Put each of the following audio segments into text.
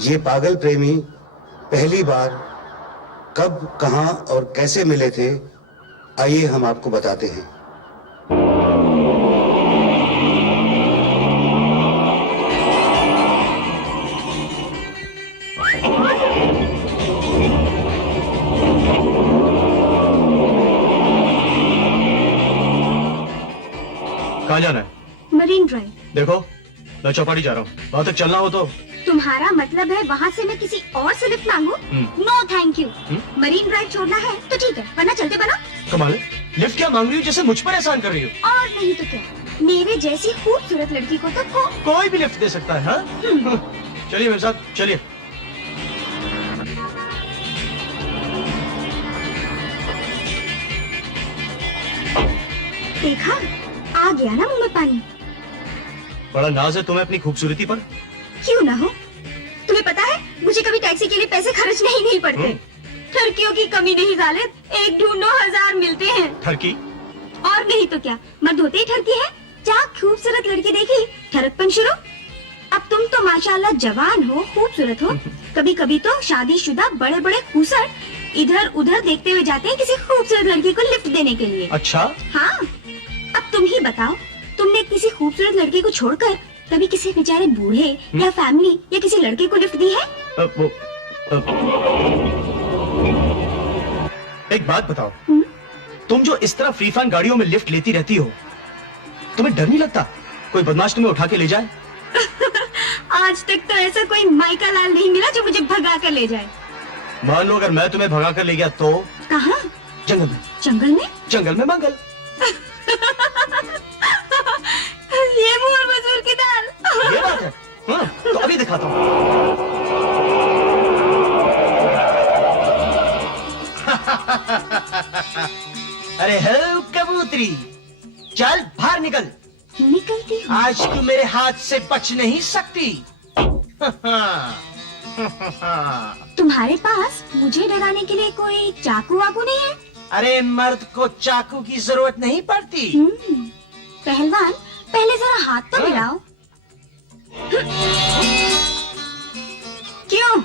ये पागल प्रेमी पहली बार कब, कहां और कैसे मिले थे, आइए हम आपको बताते हैं। कहाँ जाना है? Marine drive. देखो, मैं चौपाटी जा रहा हूँ। वहाँ तक चलना हो तो। तुम्हारा मतलब है वहाँ से मैं किसी और से लिफ्ट मांगू? No thank you. Marine Drive छोड़ना है तो ठीक है, वरना चलते बना। कमाल है, लिफ्ट क्या मांग रही हो जैसे मुझ पर एहसान कर रही हो। और नहीं तो क्या, मेरे जैसी खूबसूरत लड़की को तो कोई भी लिफ्ट दे सकता है। हाँ? चलिए मेरे साथ चलिए। देखा, आ गया ना मुंह में पानी। बड़ा नाज है तुम्हें अपनी खूबसूरती पर। क्यों ना हो, तुम्हें पता है मुझे कभी टैक्सी के लिए पैसे खर्चने ही नहीं पड़ते। ठरकियों की कमी नहीं गालिब, एक ढूंढो 1000 मिलते हैं। ठरकी? और नहीं तो क्या, मर्द होते ही ठरकी है। जहाँ खूबसूरत लड़की देखी ठरकपन शुरू। अब तुम तो माशाल्लाह जवान हो, खूबसूरत हो। कभी कभी तो शादीशुदा बड़े बड़े खूसर इधर उधर देखते हुए जाते हैं किसी खूबसूरत लड़की को लिफ्ट देने के लिए। अच्छा? हाँ, अब तुम ही बताओ, तुमने किसी खूबसूरत लड़की को छोड़कर कभी किसी बेचारे बूढ़े या फैमिली या किसी लड़के को लिफ्ट दी है? एक बात बताओ, तुम जो इस तरह फ्री फैन गाड़ियों में लिफ्ट लेती रहती हो, तुम्हें डर नहीं लगता कोई बदमाश तुम्हें उठा के ले जाए? आज तक तो ऐसा कोई माइका लाल नहीं मिला जो मुझे भगा कर ले जाए। मान लो अगर मैं तुम्हें भगा कर ले गया तो? कहाँ? जंगल में। जंगल में? जंगल में मंगल। ये मुंह और मजूर की दाल। ये बात है। हाँ, तो अभी दिखाता हूँ। अरे हेलो कबूतरी, चल बाहर निकल। निकलती हूँ। आज तू मेरे हाथ से बच नहीं सकती। तुम्हारे पास मुझे डराने के लिए कोई चाकू वाकू नहीं है? अरे मर्द को चाकू की जरूरत नहीं पड़ती। पहलवान, पहले जरा हाथ तो मिलाओ। क्यों?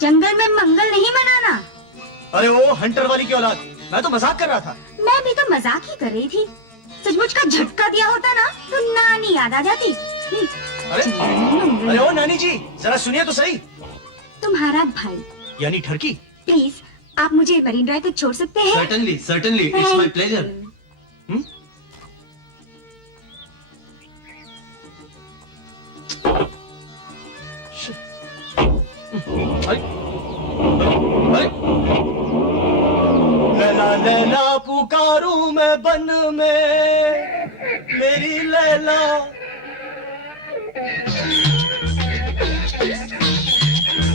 जंगल में मंगल नहीं मनाना? अरे वो हंटर वाली की औलाद, मैं तो मजाक कर रहा था। मैं भी तो मजाक ही कर रही थी। सचमुच का झटका दिया होता ना तो नानी याद आ जाती। अरे ओ नानी जी, जरा सुनिए तो सही। तुम्हारा भाई यानी ठरकी। प्लीज, आप मुझे मरीन ड्राइव तक छोड़ सकते हैं? Certainly, certainly, it's my pleasure. Laila Laila पुकारूं मैं बन में, मेरी लैला।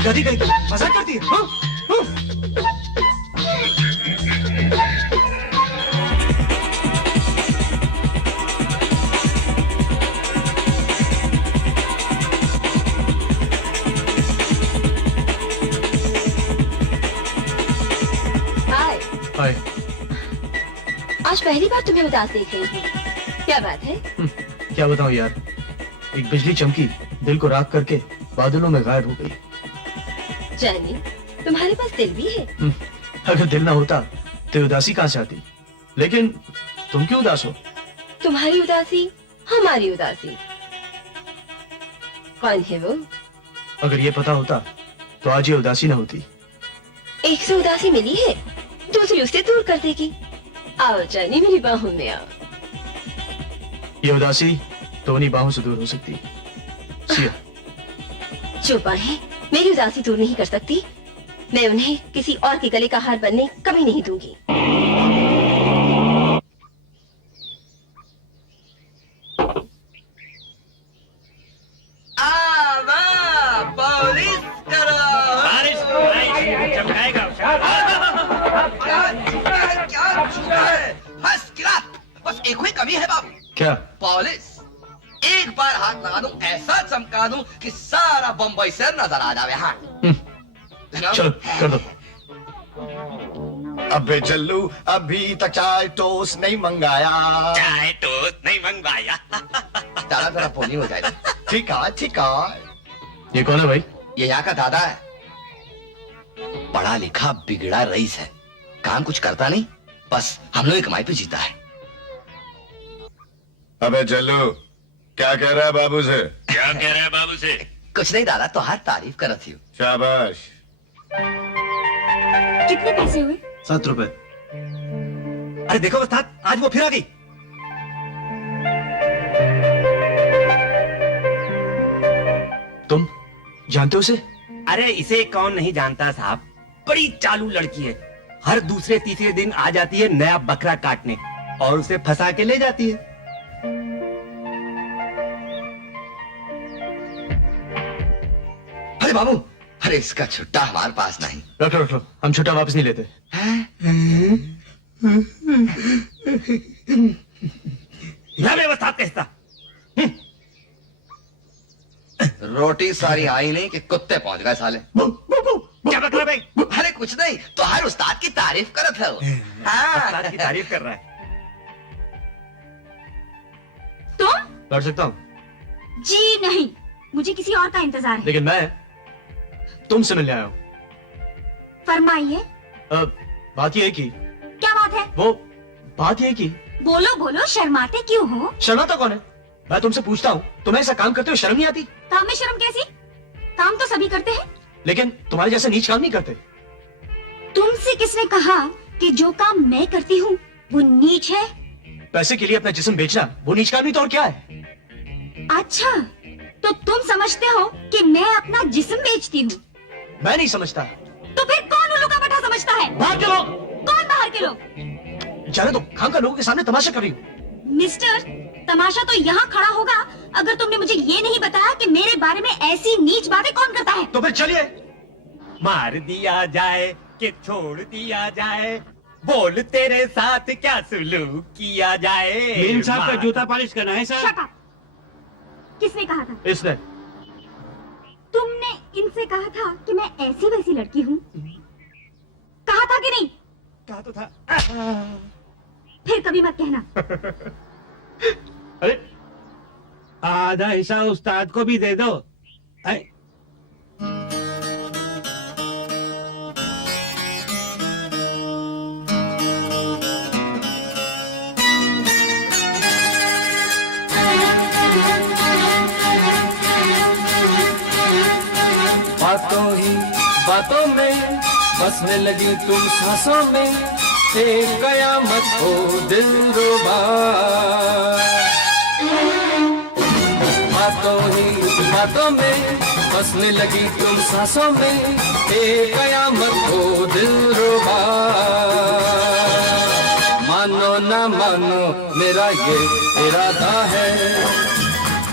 गधी गई मजाक करती है। हाँ? हाँ? हाय। आज पहली बार तुम्हें उदास देख रही हूँ, क्या बात है? क्या बताऊं यार, एक बिजली चमकी, दिल को राख करके बादलों में गायब हो गई। जानी, तुम्हारे पास दिल भी है। अगर दिल ना होता तो उदासी कहाँ से आती? लेकिन तुम क्यों उदास हो? तुम्हारी उदासी हमारी उदासी। कौन है वो? अगर ये पता होता तो आज ये उदासी न होती। एक से उदासी मिली है, दूसरी उससे दूर कर देगी। आओ जानी, मेरी बाहों में आओ। ये उदासी तो उन्हीं बाहों से दूर हो सकती। सिया। जो बाहें मेरी उदासी दूर नहीं कर सकती, मैं उन्हें किसी और के गले का हार बनने कभी नहीं दूंगी। बस एक ही कमी है बाबू। क्या? पॉलिस। एक बार हाथ लगा दूं, ऐसा चमका दूं कि सारा बम्बई से नजर आ जावे। हाँ चलो कर दो। अबे जल्लू, अभी तक चाय टोस्ट नहीं मंगाया। चाय टोस्ट नहीं मंगवाया। तारा तेरा पोनी हो जाएगा। ठीक है ठीक है। ये कौन है भाई? ये यहाँ का दादा है, पढ़ा लिखा बिगड़ा रईस है, काम कुछ करता नहीं, बस हम लोग की कमाई पे जीता है। अबे चलो, क्या कह रहा है बाबू से? क्या कह रहा है बाबू से? कुछ नहीं दादा, तो हर तारीफ कर रही हूँ। शाबाश। कितने पैसे हुए? 7 रुपए। अरे देखो उस्ताद, आज वो फिर आ गई। तुम जानते हो उसे? अरे इसे कौन नहीं जानता साहब, बड़ी चालू लड़की है। हर दूसरे तीसरे दिन आ जाती है नया बकरा काटने और उसे फंसा के ले जाती है। अरे बाबू, अरे इसका छुट्टा हमारे पास नहीं। रख लो रख लो, हम छुट्टा वापस नहीं लेते। व्यवस्था कहता रोटी सारी आई नहीं कि कुत्ते पहुंच गए साले। क्या मतलब है? अरे कुछ नहीं, तो हर उस्ताद की तारीफ करत है वो। उस्ताद की तारीफ कर रहा है। तुम? कर सकता हूँ, जी नहीं, मुझे किसी और का इंतजार है। लेकिन मैं तुमसे मिलने आया हूँ। फरमाइए। बात ये है कि क्या बात है? वो बात ये है कि बोलो बोलो, शर्माते क्यों हो? शर्माता कौन है? मैं तुमसे पूछता हूँ, तुम्हें ऐसा काम करते हो शर्म नहीं आती? काम में शर्म कैसी? काम तो सभी करते हैं। लेकिन तुम्हारे जैसे नीच काम नहीं करते। तुमसे किसने कहा कि जो काम मैं करती हूँ वो नीच है? पैसे के लिए अपना जिस्म बेचना वो नीच काम नहीं तो और क्या है? अच्छा, तो तुम समझते हो कि मैं अपना जिस्म बेचती हूँ? मैं नहीं समझता। तो फिर कौन उल्लू का बट्टा समझता है? बाहर के लोग। कौन बाहर के लोग? जाने दो, खामखा लोगों के सामने तमाशा कर रही हूँ। मिस्टर, तमाशा तो यहाँ खड़ा होगा अगर तुमने मुझे ये नहीं बताया कि मेरे बारे में ऐसी नीच बातें कौन करता है। तो फिर चलिए। मार दिया जाए कि छोड़ दिया जाए, बोल तेरे साथ क्या सुलूक किया जाए। मीम साहब का जूता पॉलिश करना है सर। Shut up! किसने कहा था? इसने। तुमने इनसे कहा था कि मैं ऐसी वैसी लड़की हूँ? कहा था कि नहीं? कहा तो था। फिर कभी मत कहना। अरे आधा हिस्सा उस्ताद को भी दे दो। बातों ही बातों में बसने लगी तुम सांसों में, एक कयामत हो दिलरुबा। बातों ही बातों में बसने लगी तुम सांसों में, एक कयामत हो दिलरुबा। मानो ना मानो मेरा ये इरादा है,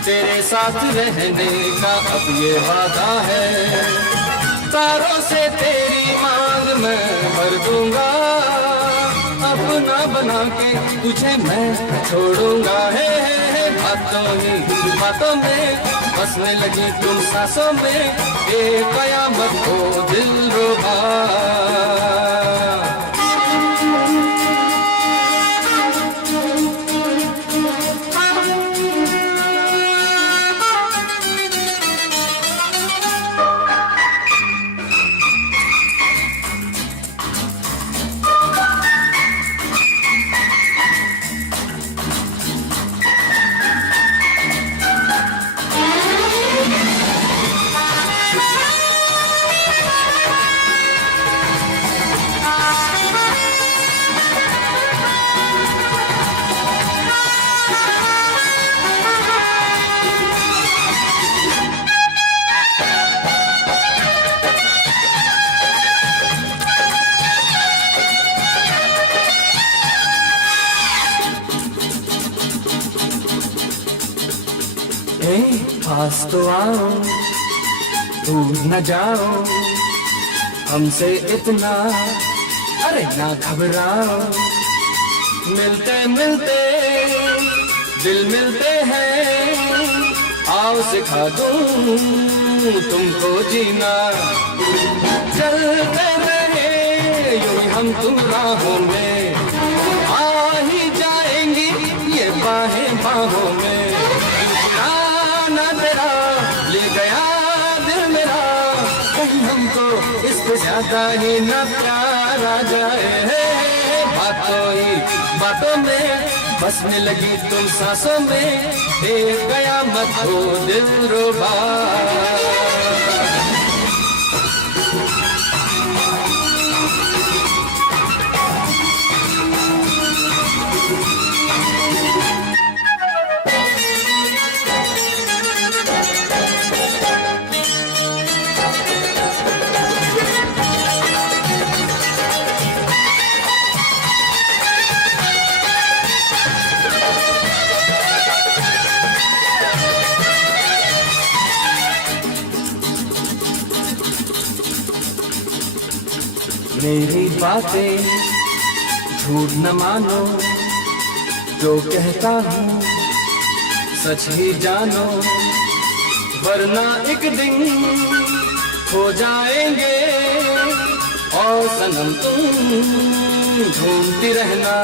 तेरे साथ रहने का अब ये वादा है। तारों से तेरी मांग मैं भर दूंगा, अपना बना के तुझे मैं छोड़ूंगा। हे बातों ही बातों में बसने लगी तुम सांसों में, एक कयामत हो दिलरुबा। पास तो आओ, दूर न जाओ हमसे इतना, अरे ना घबराओ। मिलते मिलते दिल मिलते हैं, आओ सिखा दूं तुमको जीना। चलते रहे यूं हम तुम राहों में, आ ही जाएंगी ये बाहें बाहों में। तेरा ले गया दिल मेरा, हमको इससे ज्यादा ही न प्यार आ जाए। बातों ही बातों में बसने लगी तुम सांसों में, एक कयामत हो दिलरुबा। मेरी बातें झूठ न मानो, जो कहता हूँ सच ही जानो, वरना एक दिन हो जाएंगे और सनम तुम ढूंढती रहना।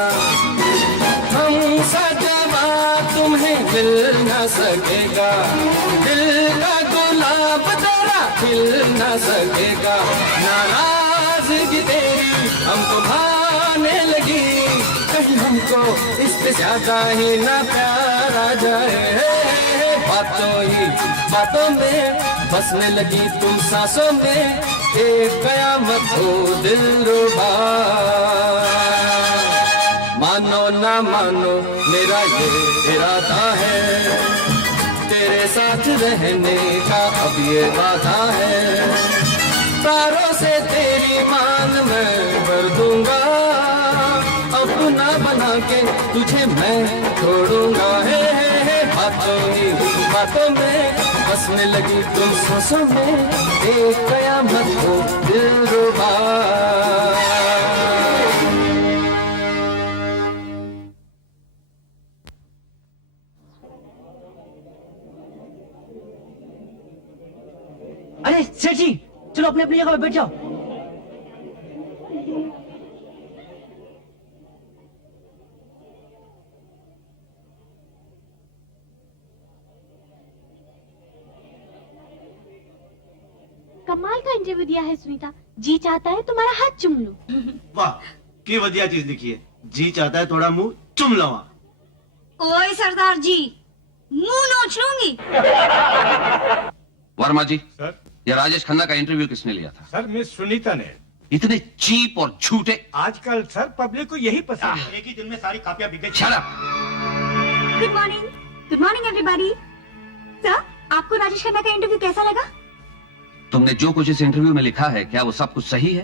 हम सजवा तुम्हें मिल न सकेगा, दिल का गुलाब तेरा खिल न सकेगा। नाराजगी तेरी हमको भाने लगी, कहीं हमको इससे ज्यादा ही ना प्यार आ जाए। बातों ही बातं में बसने लगी तुम सांसों में, एक कयामत हो दिलरुबा। मानो ना मानो मेरा ये इरादा है, तेरे साथ रहने का अब ये वादा है। तारों से तेरी मांग मैं भर दूंगा, अपना बना के तुझे मैं छोड़ूंगा। हे बातों ही बातों में बसने लगी तुम सांसों में, एक कयामत हो दिलरुबा। अरे सेठ जी, चलो अपनी अपनी जगह पे बैठ जाओ। कमाल का इंटरव्यू दिया है सुनीता, जी चाहता है तुम्हारा हाथ चूम लूं। वाह, की वधिया चीज लिखी है, जी चाहता है थोड़ा मुंह चुम लवा। ओए सरदार जी, मुंह नोच लूंगी। वर्मा जी सर। ये राजेश खन्ना का इंटरव्यू किसने लिया था? सर मिस सुनीता ने। इतने चीप और झूठे। आजकल सर पब्लिक को यही पसंद है। एक ही दिन में सारी कापियां बिक गई। Shut up! Good morning everybody. Sir, आपको राजेश खन्ना का इंटरव्यू कैसा लगा? तुमने जो कुछ इस इंटरव्यू में लिखा है, क्या वो सब कुछ सही है?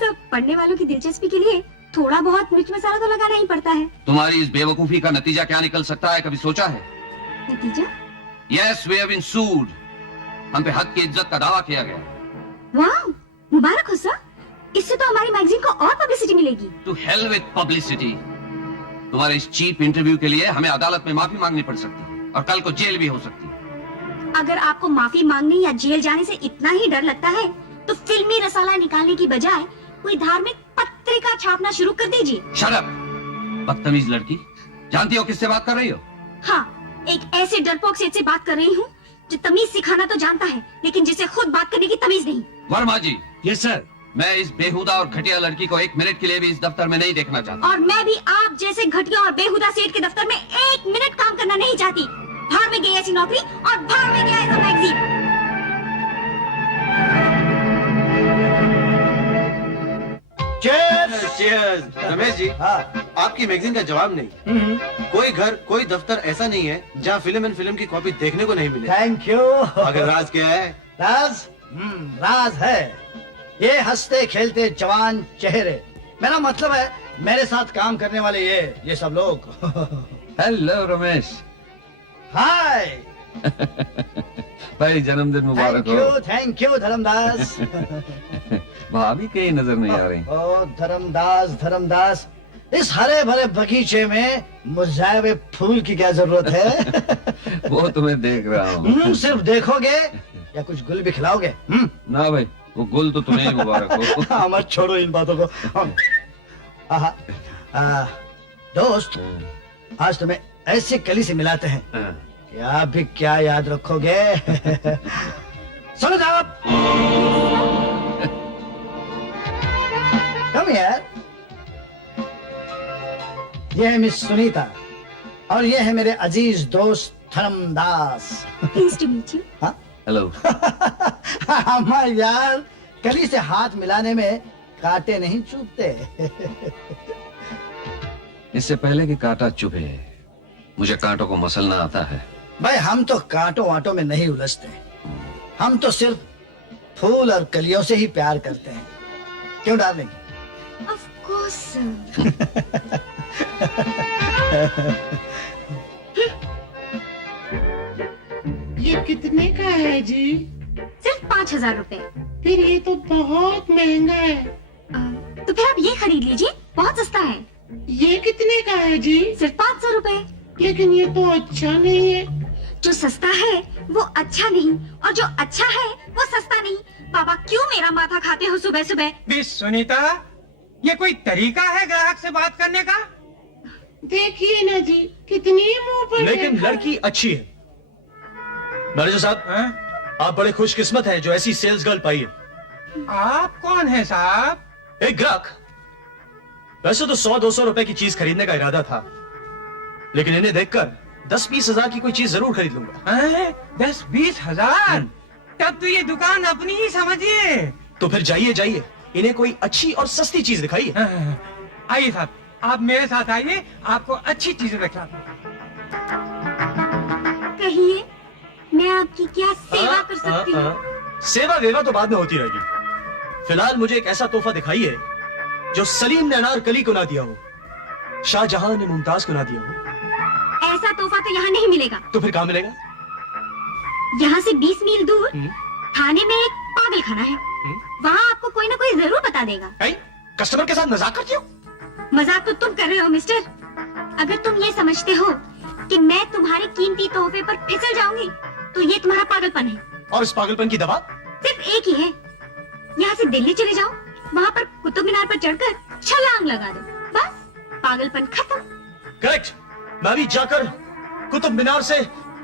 सर, पढ़ने वालों की दिलचस्पी के लिए थोड़ा बहुत मिर्च मसाला तो लगाना ही पड़ता है। तुम्हारी इस बेवकूफी का नतीजा क्या निकल सकता है, कभी सोचा है? नतीजा? Yes, we have been sued. हम पे हक की इज्जत का दावा किया गया। वाह, मुबारक हो सर। इससे तो हमारी मैगजीन को और पब्लिसिटी मिलेगी। To hell with publicity. तुम्हारे इस चीप इंटरव्यू के लिए हमें अदालत में माफी मांगनी पड़ सकती है और कल को जेल भी हो सकती है। अगर आपको माफी मांगने या जेल जाने से इतना ही डर लगता है, तो फिल्मी रसाला निकालने की बजाय कोई धार्मिक पत्रिका छापना शुरू कर दीजिए। Shut up! बदतमीज लड़की, जानती हो किससे बात कर रही हो? हाँ, एक ऐसे डरपोक सेठ से बात कर रही हूँ जो तमीज सिखाना तो जानता है, लेकिन जिसे खुद बात करने की तमीज नहीं। वर्मा जी। Yes sir. मैं इस बेहुदा और घटिया लड़की को एक मिनट के लिए भी इस दफ्तर में नहीं देखना चाहता। और मैं भी आप जैसे घटिया और बेहुदा सेठ के दफ्तर में एक मिनट काम करना नहीं चाहती। भाड़ में गई ऐसी नौकरी और भाड़ में गया ऐसा मैगजीन। चीयर्स। रमेश जी, आपकी मैगजीन का जवाब नहीं। कोई घर, कोई दफ्तर ऐसा नहीं है जहाँ फिल्म एंड फिल्म की कॉपी देखने को नहीं मिले। Thank you. अगर राज क्या है? राज राज है ये हंसते खेलते जवान चेहरे। मेरा मतलब है मेरे साथ काम करने वाले ये सब लोग। हेलो रमेश। हाय। भाई जन्मदिन मुबारक हो। Thank you Dharmdas. भाभी कहीं नजर नहीं आ रही। ओ धर्मदास, इस हरे भरे बगीचे में मुरझाए हुए फूल की क्या जरूरत है? वो तुम्हें देख रहा हूँ। सिर्फ देखोगे या कुछ गुल भी खिलाओगे? ना भाई, वो गुल तो तुम्हें ही मुबारक हो। मत छोड़ो इन बातों को। दोस्त, आज तुम्हें ऐसी कली से मिलाते हैं कि आप भी क्या याद रखोगे। सुनो साहब, ये है मिस सुनीता और ये है मेरे अजीज दोस्त Dharmdas. Pleased to meet you. Hello. अम्मा यार, कली से हाथ मिलाने में कांटे नहीं चुभते। इससे पहले कि कांटा चुभे, मुझे कांटों को मसलना आता है। भाई हम तो कांटों वाटों में नहीं उलझते, हम तो सिर्फ फूल और कलियों से ही प्यार करते हैं। क्यों डार्लिंग? Of course, sir. ये कितने का है जी? सिर्फ 5,000 रुपए। फिर ये तो बहुत महंगा है। तो फिर आप ये खरीद लीजिए, बहुत सस्ता है। ये कितने का है जी? सिर्फ 500 रुपए। लेकिन ये तो अच्छा नहीं है। जो सस्ता है वो अच्छा नहीं, और जो अच्छा है वो सस्ता नहीं। पापा क्यों मेरा माथा खाते हो सुबह सुबह? मिस सुनीता, ये कोई तरीका है ग्राहक से बात करने का? देखिए ना जी, कितनी मुंह पर लेकिन लड़की अच्छी है। मैनेजर साहब, आप बड़े खुशकिस्मत हैं जो ऐसी सेल्स गर्ल पाई है। आप कौन है साहब? एक ग्राहक। वैसे तो 100-200 रुपए की चीज खरीदने का इरादा था, लेकिन इन्हें देखकर 10-20 हजार की कोई चीज जरूर खरीद लूंगा। 10-20 हजार? तब तो ये दुकान अपनी ही समझिए। तो फिर जाइए, इन्हें कोई अच्छी और सस्ती चीज दिखाइए। आइए साहब, आप मेरे साथ आइए, आपको अच्छी चीजें दिखाता हूं। कहिए, मैं आपकी क्या सेवा कर सकती हूँ? सेवा वेवा तो बाद में होती रहेगी। फिलहाल मुझे एक ऐसा तोहफा दिखाइए जो सलीम ने अनारकली को ना दिया हो, शाहजहां ने मुमताज को ना दिया हो। ऐसा तोहफा तो यहाँ नहीं मिलेगा। तो फिर कहाँ मिलेगा? यहाँ से 20 मील दूर थाने में एक पागल खाना है। वहाँ आपको कोई ना कोई जरूर बता देगा। कस्टमर के साथ मजाक करती हो? मजाक तो तुम कर रहे हो मिस्टर। अगर तुम ये समझते हो कि मैं तुम्हारे कीमती तोहफे पर फिसल जाऊंगी, तो ये तुम्हारा पागलपन है। और इस पागलपन की दवा सिर्फ एक ही है। यहाँ से दिल्ली चले जाओ, वहाँ पर कुतुब मीनार पर चढ़कर छलांग लगा दो, बस पागलपन खत्म। करेक्ट। मैं भी जाकर कुतुब मीनार से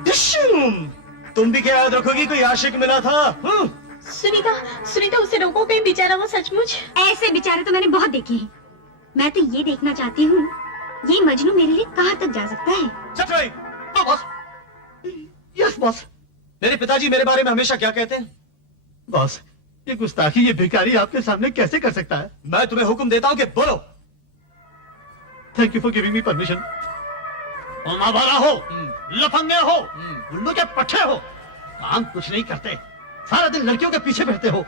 डिशूम। तुम भी क्या याद रखोगी कोई आशिक मिला था? सुनीता उसे रोको, कहीं बेचारा वो सचमुच। ऐसे बेचारे तो मैंने बहुत देखे हैं। मैं तो ये देखना चाहती हूँ, ये मजनू मेरे लिए कहाँ तक जा सकता है। सच रही। बॉस। Yes boss. मेरे पिताजी मेरे बारे में हमेशा क्या कहते हैं? बॉस, ये गुस्ताखी ये भिखारी आपके सामने कैसे कर सकता है? मैं तुम्हें हुक्म देता हूँ कि बोलो। Thank you for giving me permission. तुम आवारा हो, लफंगे हो, उल्लू के पट्टे हो, काम कुछ नहीं करते, सारा दिन लड़कियों के पीछे बैठते हो।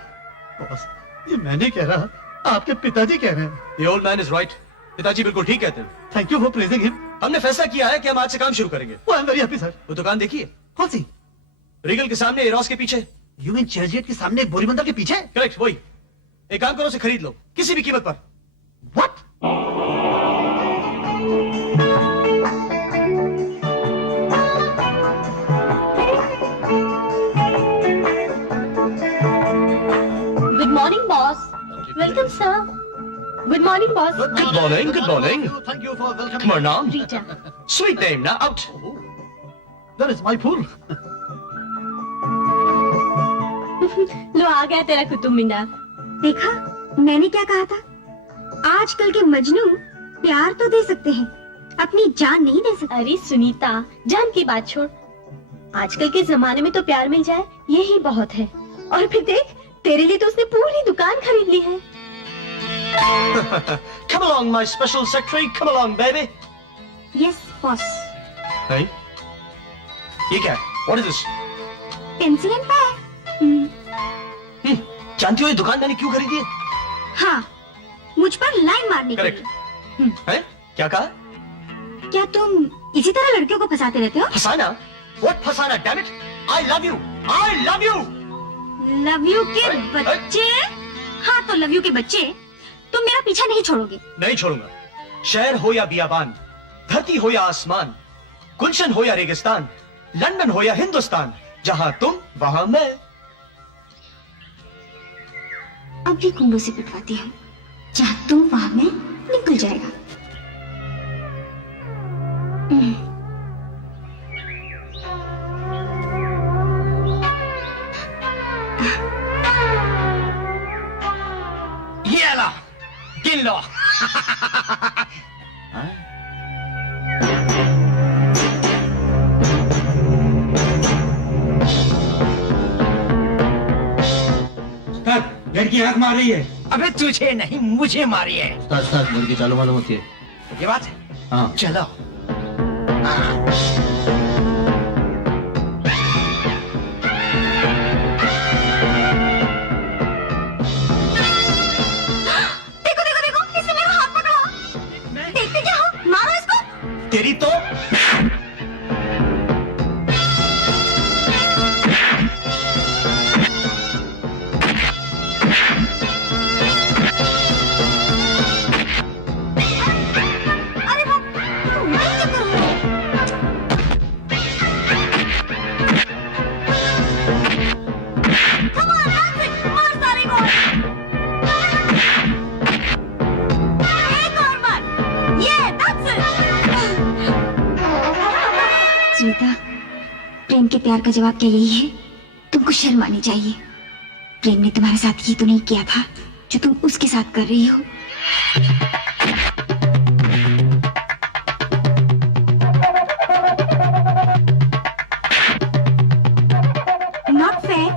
बॉस, ये मैं नहीं कह रहा, आपके पिताजी कह रहे हैं। The old man is right. पिताजी बिल्कुल ठीक कहते हैं। Thank you for praising him. हमने फैसला किया है कि हम आज से काम शुरू करेंगे। I am very happy sir. वो दुकान देखिए। कौन सी? रीगल के सामने, एरोस के पीछे। यू मीन चर्चगेट के सामने बोरीबंदर के पीछे? करेक्ट, वही। एक काम करो, उसे खरीद लो किसी भी कीमत पर। What? Good morning boss. Welcome sir. Good morning boss. Good morning, good morning. Thank you for welcoming. Come on now. Rita. Sweet name, now out. That is my pool. लो आ गया तेरा कुतुब मीनार। देखा, मैंने क्या कहा था? आजकल के मजनू प्यार तो दे सकते हैं, अपनी जान नहीं दे सकते। अरे सुनीता, जान की बात छोड़, आजकल के जमाने में तो प्यार मिल जाए यही बहुत है। और फिर देख, तेरे लिए तो उसने पूरी दुकान खरीद ली है। Come along, my special secretary. Come along, baby. Yes, boss. Hey, ये क्या है? What is this? Pencil and pad. जानती हो ये दुकान मैंने क्यों खरीदी है? हाँ, मुझ पर लाइन मारने के Correct. लिए। है? क्या कहा? क्या तुम इसी तरह लड़कियों को फंसाते रहते हो? फसाना? What Fasana? Damn it! I love you. I love you. Love you के बच्चे? हाँ, तो लव यू के बच्चे, तुम मेरा पीछा नहीं छोड़ोगे। नहीं छोड़ूंगा। शहर हो या बियाबान, धरती हो या आसमान, गुलशन हो या रेगिस्तान, लंदन हो या हिंदुस्तान, जहां तुम वहां मैं। अभी कुंडों से पिटवाती हूँ, जहाँ तुम वहां में निकल जाएगा। ये लो, गिन लो। लड़की आंख मार रही है। अबे तुझे नहीं मुझे मारी है। उस्ताद लड़की चालू मालूम होती है। ये बात है। हाँ चलो। देखो देखो देखो, इसने मेरा हाथ पकड़ा। देखते क्या हो, मारो इसको। तेरी तो अरे बाप, तुम नहीं क्या कर रहे हो? Come on, that's it, मार सारे को। एक और मार, ये that's it। श्वेता, प्रेम के प्यार का जवाब क्या यही है? तुमको शर्म आनी चाहिए। प्रेम ने तुम्हारे साथ ये तो नहीं किया था जो तुम उसके साथ कर रही हो। नॉट फेयर,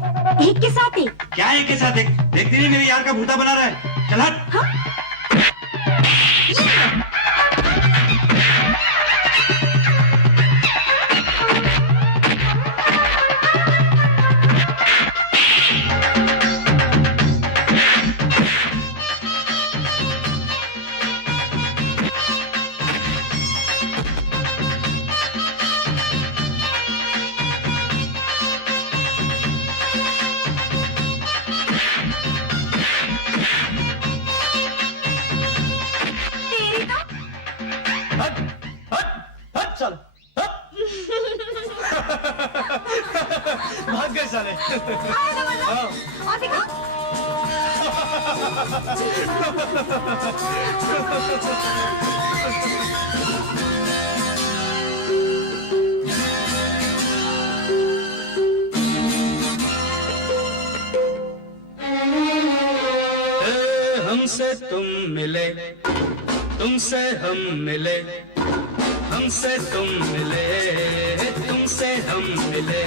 एक के साथ एक। क्या एक के साथ एक? देखती नहीं मेरे यार का भूता बना रहा है। चल हट। तेरी तो हट हट हट साले, हट। भाग गए साले। हाँ। और दिखा। हमसे तुम मिले, तुमसे हम मिले, हमसे तुम मिले, तुमसे हम मिले,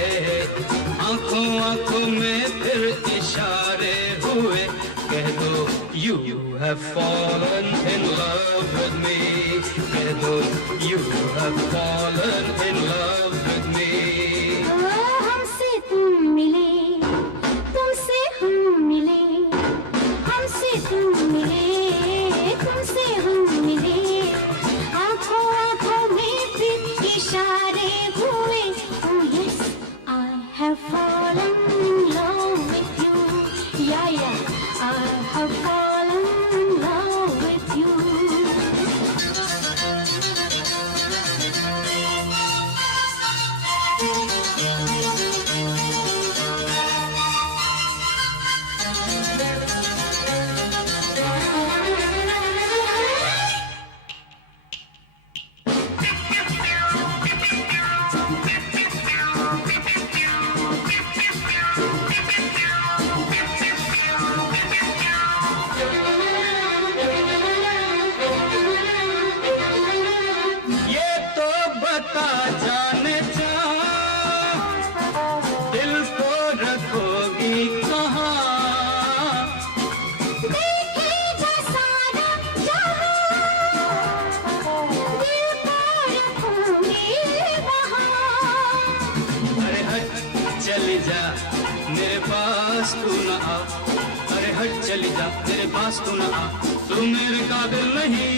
आंखों आंखों में फिर इशारे हुए, कह दो you have fallen in love with me, कह दो you have fallen in love with me। हमसे तुम मिले, तुमसे हम मिले, हमसे तुम मिले, तुमसे हम मिले, आंखों आंखों में फिर इशारे हुए। Oh yes, I have fallen in love with you. Yeah, yeah, I have fallen in love with you. ये तो बता जाने जा, दिल को रखोगी कहाँ? देखेगा सारा जहां, दिल को रखूंगी वहां। अरे हट चली जा मेरे पास तू न आ, अरे हट चली जा मेरे पास तू न आ, तू मेरे काबिल नहीं।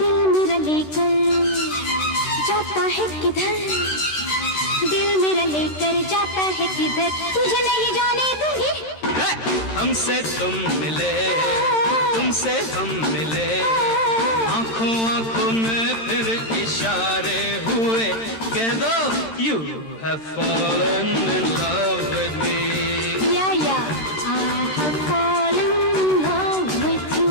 दिल मेरा लेकर जाता है किधर, दिल मेरा लेकर जाता है किधर, तुझे नहीं जाने दूंगी। हमसे तुम मिले, तुमसे हम मिले, आंखों आंखों में फिर इशारे हुए, कह दो you have fallen in love with me। Yeah, yeah, I have fallen in love with you।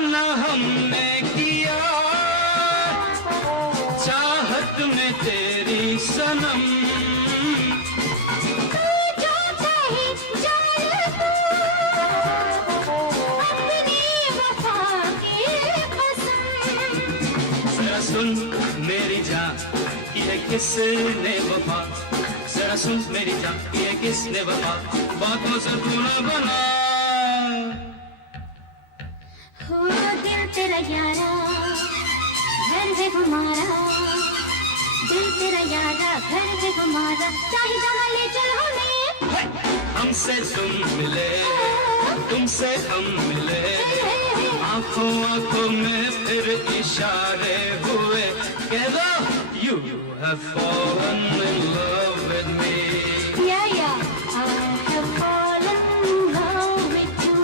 न हमने किया चाहत में तेरी सनम। जो कहे जाने तू अपनी वफा की कसम। जरा सुन मेरी जान ये किसने वफा, जरा सुन मेरी जान ये किसने वफा, बातों से तू न बना। हो दिल तेरा यारा घर है हमारा, दिल तेरा यारा घर है हमारा, चाहे जहाँ ले चल हमें। हमसे तुम मिले तुमसे हम मिले, आंखों आंखों में फिर इशारे हुए, कह दो you have fallen in love with me। Yeah, yeah, I have fallen in love with you।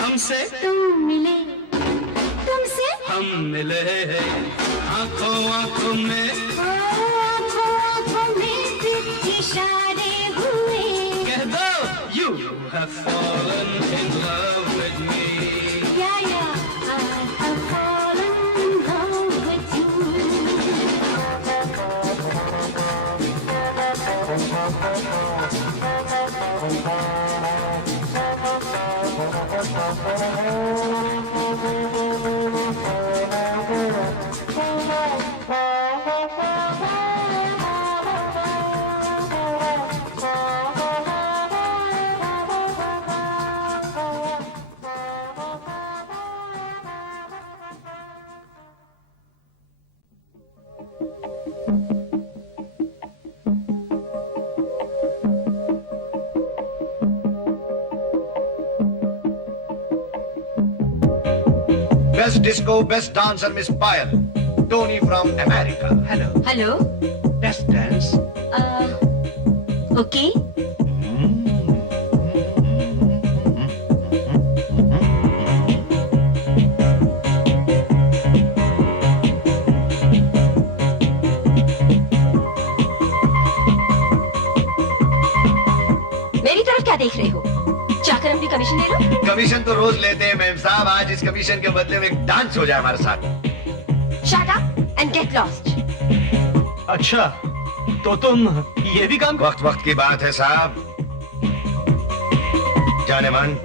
हमसे तुम मिले तुमसे हम मिले, आंखों आंखों में आँखों में फिर इशारे हुए, कह दो you have fallen in love with me। yeah, yeah, I have fallen in love with you। Best disco, best dancer, Miss Payal. Tony from America. Hello. Hello Let's dance. Okay मेरी तरफ क्या देख रहे हो? जाकर अपनी कमीशन ले लो। Commission तो रोज लेते हैं मैम साहब, आज इस कमीशन के बदले में एक डांस हो जाए हमारे साथ। Shut up and get lost। अच्छा तो तुम ये भी काम वक्त वक्त की बात है साहब। जाने मन,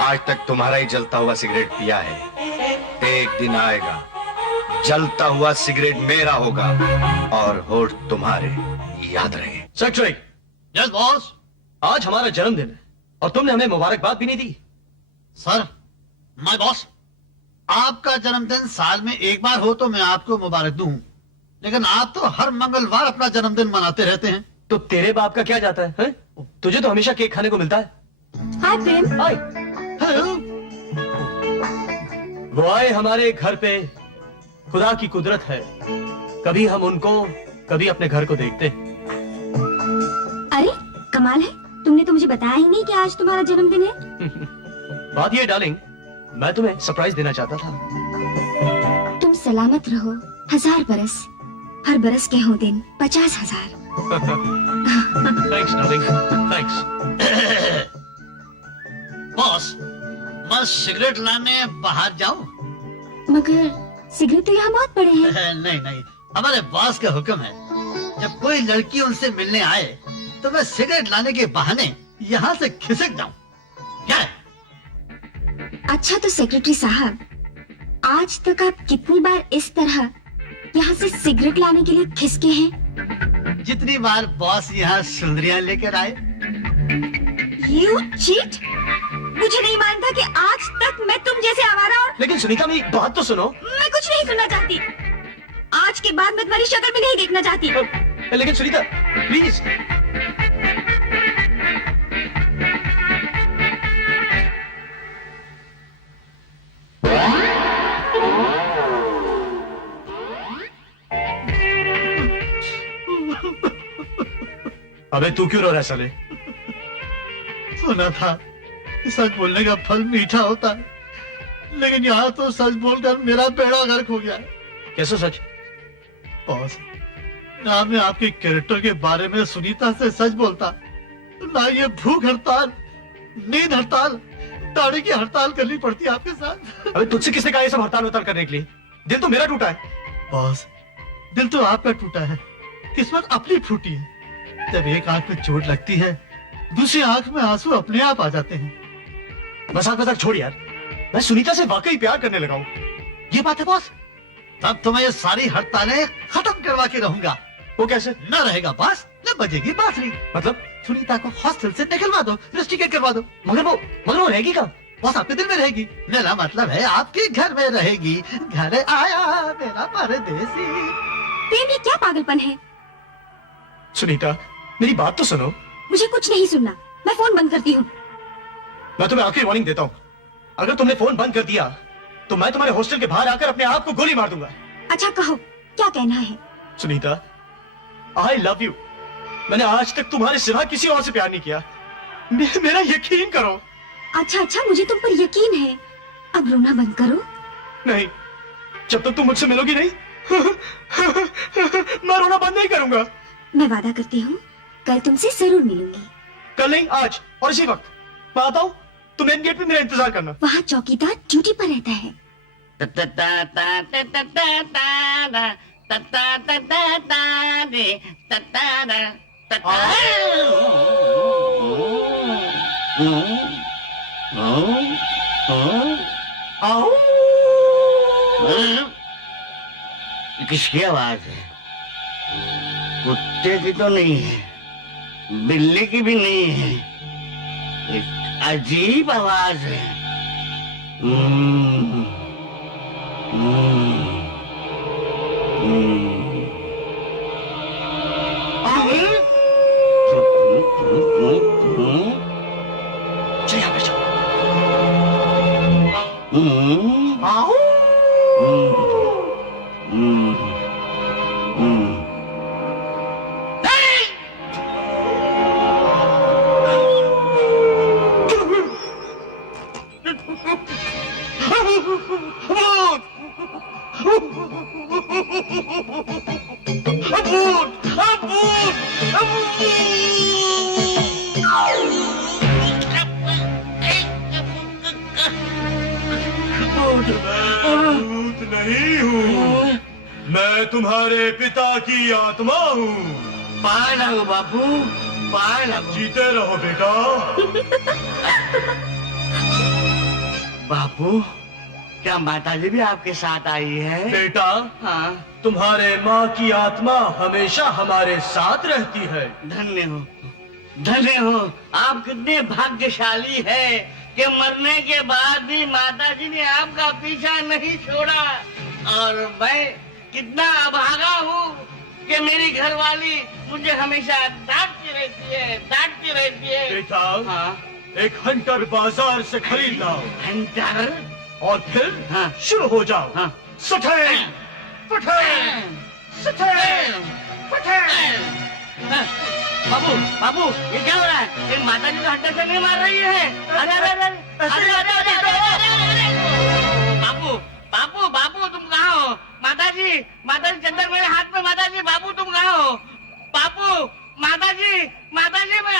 आज तक तुम्हारा ही जलता हुआ सिगरेट पिया है, एक दिन आएगा जलता हुआ सिगरेट मेरा होगा और होठ तुम्हारे, याद रहे। सेक्रेटरी। Yes boss. आज हमारा जन्मदिन है और तुमने हमें मुबारकबाद भी नहीं दी। सर माय बॉस, आपका जन्मदिन साल में एक बार हो तो मैं आपको मुबारक दूं, लेकिन आप तो हर मंगलवार अपना जन्मदिन मनाते रहते हैं। तो तेरे बाप का क्या जाता है? तुझे तो हमेशा केक खाने को मिलता है। हाय प्रेम। हाय। हेलो। वो आए हमारे घर पे, खुदा की कुदरत है, कभी हम उनको कभी अपने घर को देखते हैं। अरे कमाल है, तुमने तो मुझे बताया ही नहीं कि आज तुम्हारा जन्मदिन है। बात ये डार्लिंग, मैं तुम्हें सरप्राइज देना चाहता था। तुम सलामत रहो 1000 बरस, हर बरस के हो दिन 50,000। Thanks darling, thanks. बॉस, मैं सिगरेट लाने बाहर जाऊं? मगर सिगरेट तो यहाँ बहुत पड़े हैं। नहीं नहीं, हमारे बॉस का हुक्म है, जब कोई लड़की उनसे मिलने आए तो मैं सिगरेट लाने के बहाने यहाँ से खिसक जाऊं। क्या है? अच्छा तो सेक्रेटरी साहब, आज तक आप कितनी बार इस तरह यहाँ से सिगरेट लाने के लिए खिसके हैं? जितनी बार बॉस यहाँ सुंदरियां लेकर आए। You cheat! मुझे नहीं मानता कि आज तक मैं तुम जैसे आवारा और... लेकिन सुनीता मेरी बात तो सुनो। मैं कुछ नहीं सुनना चाहती। आज के बाद मैं तुम्हारी शक्ल भी नहीं देखना चाहती। लेकिन सुनीता प्लीज। अबे तू क्यों रो रहा है साले? सुना था सच बोलने का फल मीठा होता है, लेकिन यहाँ तो सच बोलकर मेरा बेड़ा गर्क हो गया। कैसे सच? बॉस, ना मैं आपके कैरेक्टर के बारे में सुनीता से सच बोलता, ना ये भूख हड़ताल, नींद हड़ताल, दाढ़ी की हड़ताल करनी पड़ती है आपके साथ। अबे तुझसे किसने कहा ये सब हड़ताल वड़ताल करने के लिए? दिल तो मेरा टूटा है। बॉस, दिल तो आपका टूटा है, किस्मत अपनी फूटी है। जब एक आंख में चोट लगती है, दूसरी आंख में आंसू अपने आप आ जाते हैं। मजाक मजाक छोड़ यार, मैं सुनीता से वाकई प्यार करने लगा हूँ। ये बात है बॉस, तब तो मैं ये सारी हड़तालें खत्म करवा के रहूंगा। वो कैसे? न रहेगा बास, न बजेगी बांसुरी। मतलब सुनीता को हॉस्टल से निकलवा दो, रस्टिकेट करवा दो। मगर वो रहेगी कहाँ? बॉस आपके दिल में रहेगी। मेरा मतलब है आपके घर में रहेगी। घर आया मेरा परदेसी। प्रेम ये क्या पागलपन है? सुनीता मेरी बात तो सुनो। मुझे कुछ नहीं सुनना, मैं फोन बंद करती हूँ। मैं तुम्हें आखिरी वार्निंग देता हूँ, अगर तुमने फोन बंद कर दिया तो मैं तुम्हारे हॉस्टल के बाहर आकर अपने आप को गोली मार दूंगा। अच्छा कहो, क्या कहना है? Sunita I love you. मैंने आज तक तुम्हारे सिवा किसी और से प्यार नहीं किया। मेरा यकीन करो। अच्छा मुझे तुम पर यकीन है। अब रोना बंद करो। नहीं, जब तक तुम मुझसे मिलोगी नहीं मैं रोना बंद नहीं करूंगा। मैं वादा करती हूँ कल तुमसे जरूर मिलूंगी। कल नहीं, आज और इसी वक्त। मैं आता हूँ, तुम मेन गेट पे मेरा इंतजार करना। वहाँ चौकीदार ड्यूटी पर रहता है। किसकी आवाज है? कुत्ते की तो नहीं है, बिल्ली की भी नहीं है, एक अजीब आवाज है। चल यहाँ बैठ जाओ। भूत नहीं हूँ, मैं तुम्हारे पिता की आत्मा हूँ। पार लगो बापू, पार लगो। जीते रहो बेटा। बापू, क्या माताजी भी आपके साथ आई है? बेटा, हाँ। तुम्हारे माँ की आत्मा हमेशा हमारे साथ रहती है। धन्य हो, धन्य हो। आप कितने भाग्यशाली है कि मरने के बाद भी माताजी ने आपका पीछा नहीं छोड़ा। और मैं कितना अभागा हूँ कि मेरी घरवाली मुझे हमेशा डांटती रहती है, डांटती रहती है। बेटा, हाँ? एक हंटर बाजार से खरीद लाओ। हंटर? और फिर हाँ। शुरू हो जाओ। हाँ। सठे, पठे, सठे, पठे। बाबू, बाबू, ये क्या हो रहा है? ये माताजी को हंटर से नहीं मार रही है। अरे अरे अरे अरे अरे अरे बाबू, बाबू, बाबू तुम कहाँ हो? माताजी, माताजी चंदर मेरे हाथ में। माताजी, बाबू तुम कहाँ हो? बाबू, माताजी, माताजी मैं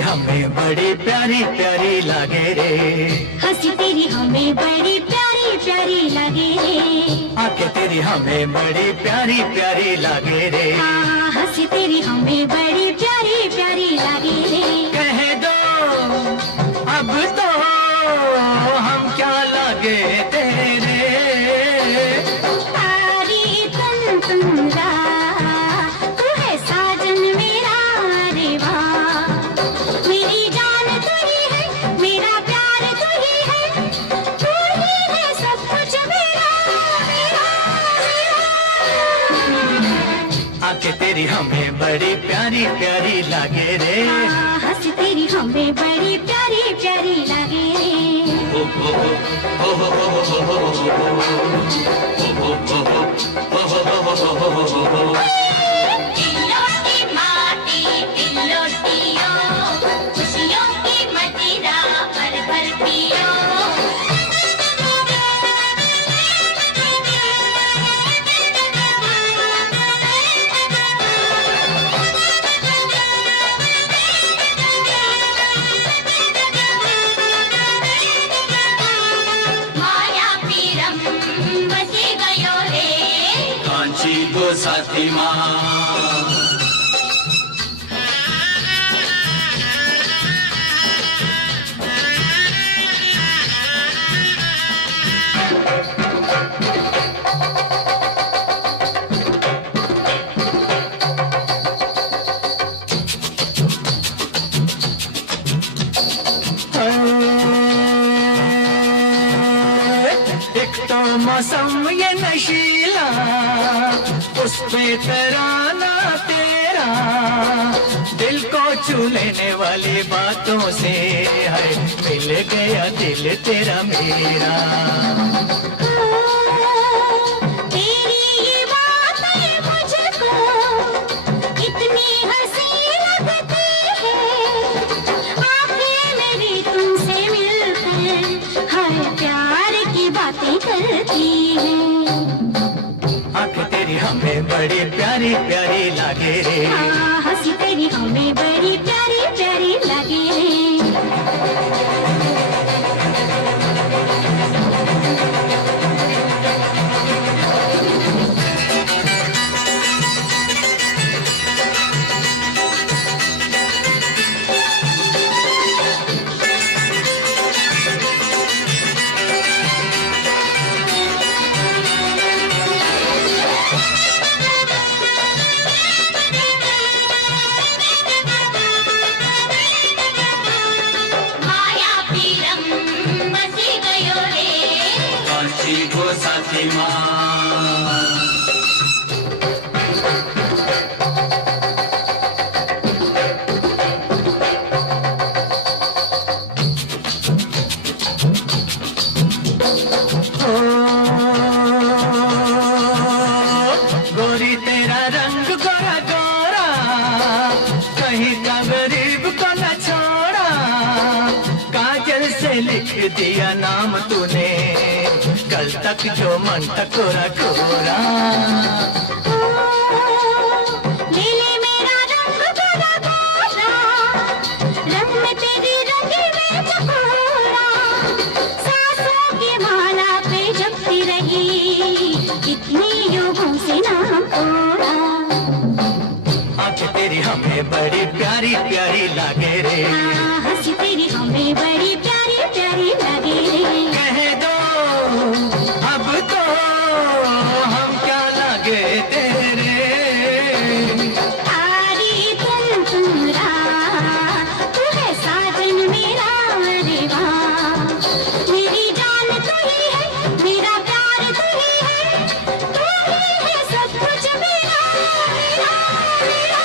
हमें बड़ी प्यारी प्यारी लागे रे। हंसी तेरी हमें बड़ी प्यारी प्यारी लगे रे। आंखें तेरी हमें बड़ी प्यारी प्यारी लागे रे। हाँ, हंसी तेरी हमें बड़ी प्यारी प्यारी लगे रे। कह दो अब तो हम क्या लागे तेरे। तारी तन तन बड़ी प्यारी प्यारी लागे रे। हंसी तेरी हमें बड़ी प्यारी प्यारी लागे खुशियों की मदिरा भर भर पियो। गो साथी माँ एक तो मौसम ये नशीला, उस पे तराना तेरा, दिल को छू लेने वाली बातों से है मिल गया दिल तेरा मेरा। तेरी ये बातें मुझको इतनी हंसी लगती है, आंखें मेरी तुमसे मिलकर हर प्यार की बातें करती है। आँख तेरी हमें बड़ी प्यारी प्यारी लागे रे। हंसी तेरी हमें बड़ी प्यारी प्यारी लागे रे। साथी माँ गोरी तेरा रंग गोरा गोरा, कहीं का गरीब को न छोड़ा, काजल से लिख दिया नाम तूने, कल तक जो मन टकोरा कोरा। ले ले मेरा रंग गोरा गोरा, रंग में तेरी रंगी में चकोरा, सांसों की माला पे जपती रही, कितनी युगों से नाम तोड़ा। आँखें तेरी हमें बड़ी प्यारी प्यारी लागे रे। हंसी तेरी हमें बड़ी प्यारी प्यारी लागे रे। कह दो अब तो हम क्या लगे तेरे, तारी तुमरा तू है साजन मेरा, अरे वाह मेरी जान तू ही है, मेरा प्यार तू ही है, तू ही है सब कुछ मेरा, मेरा, मेरा।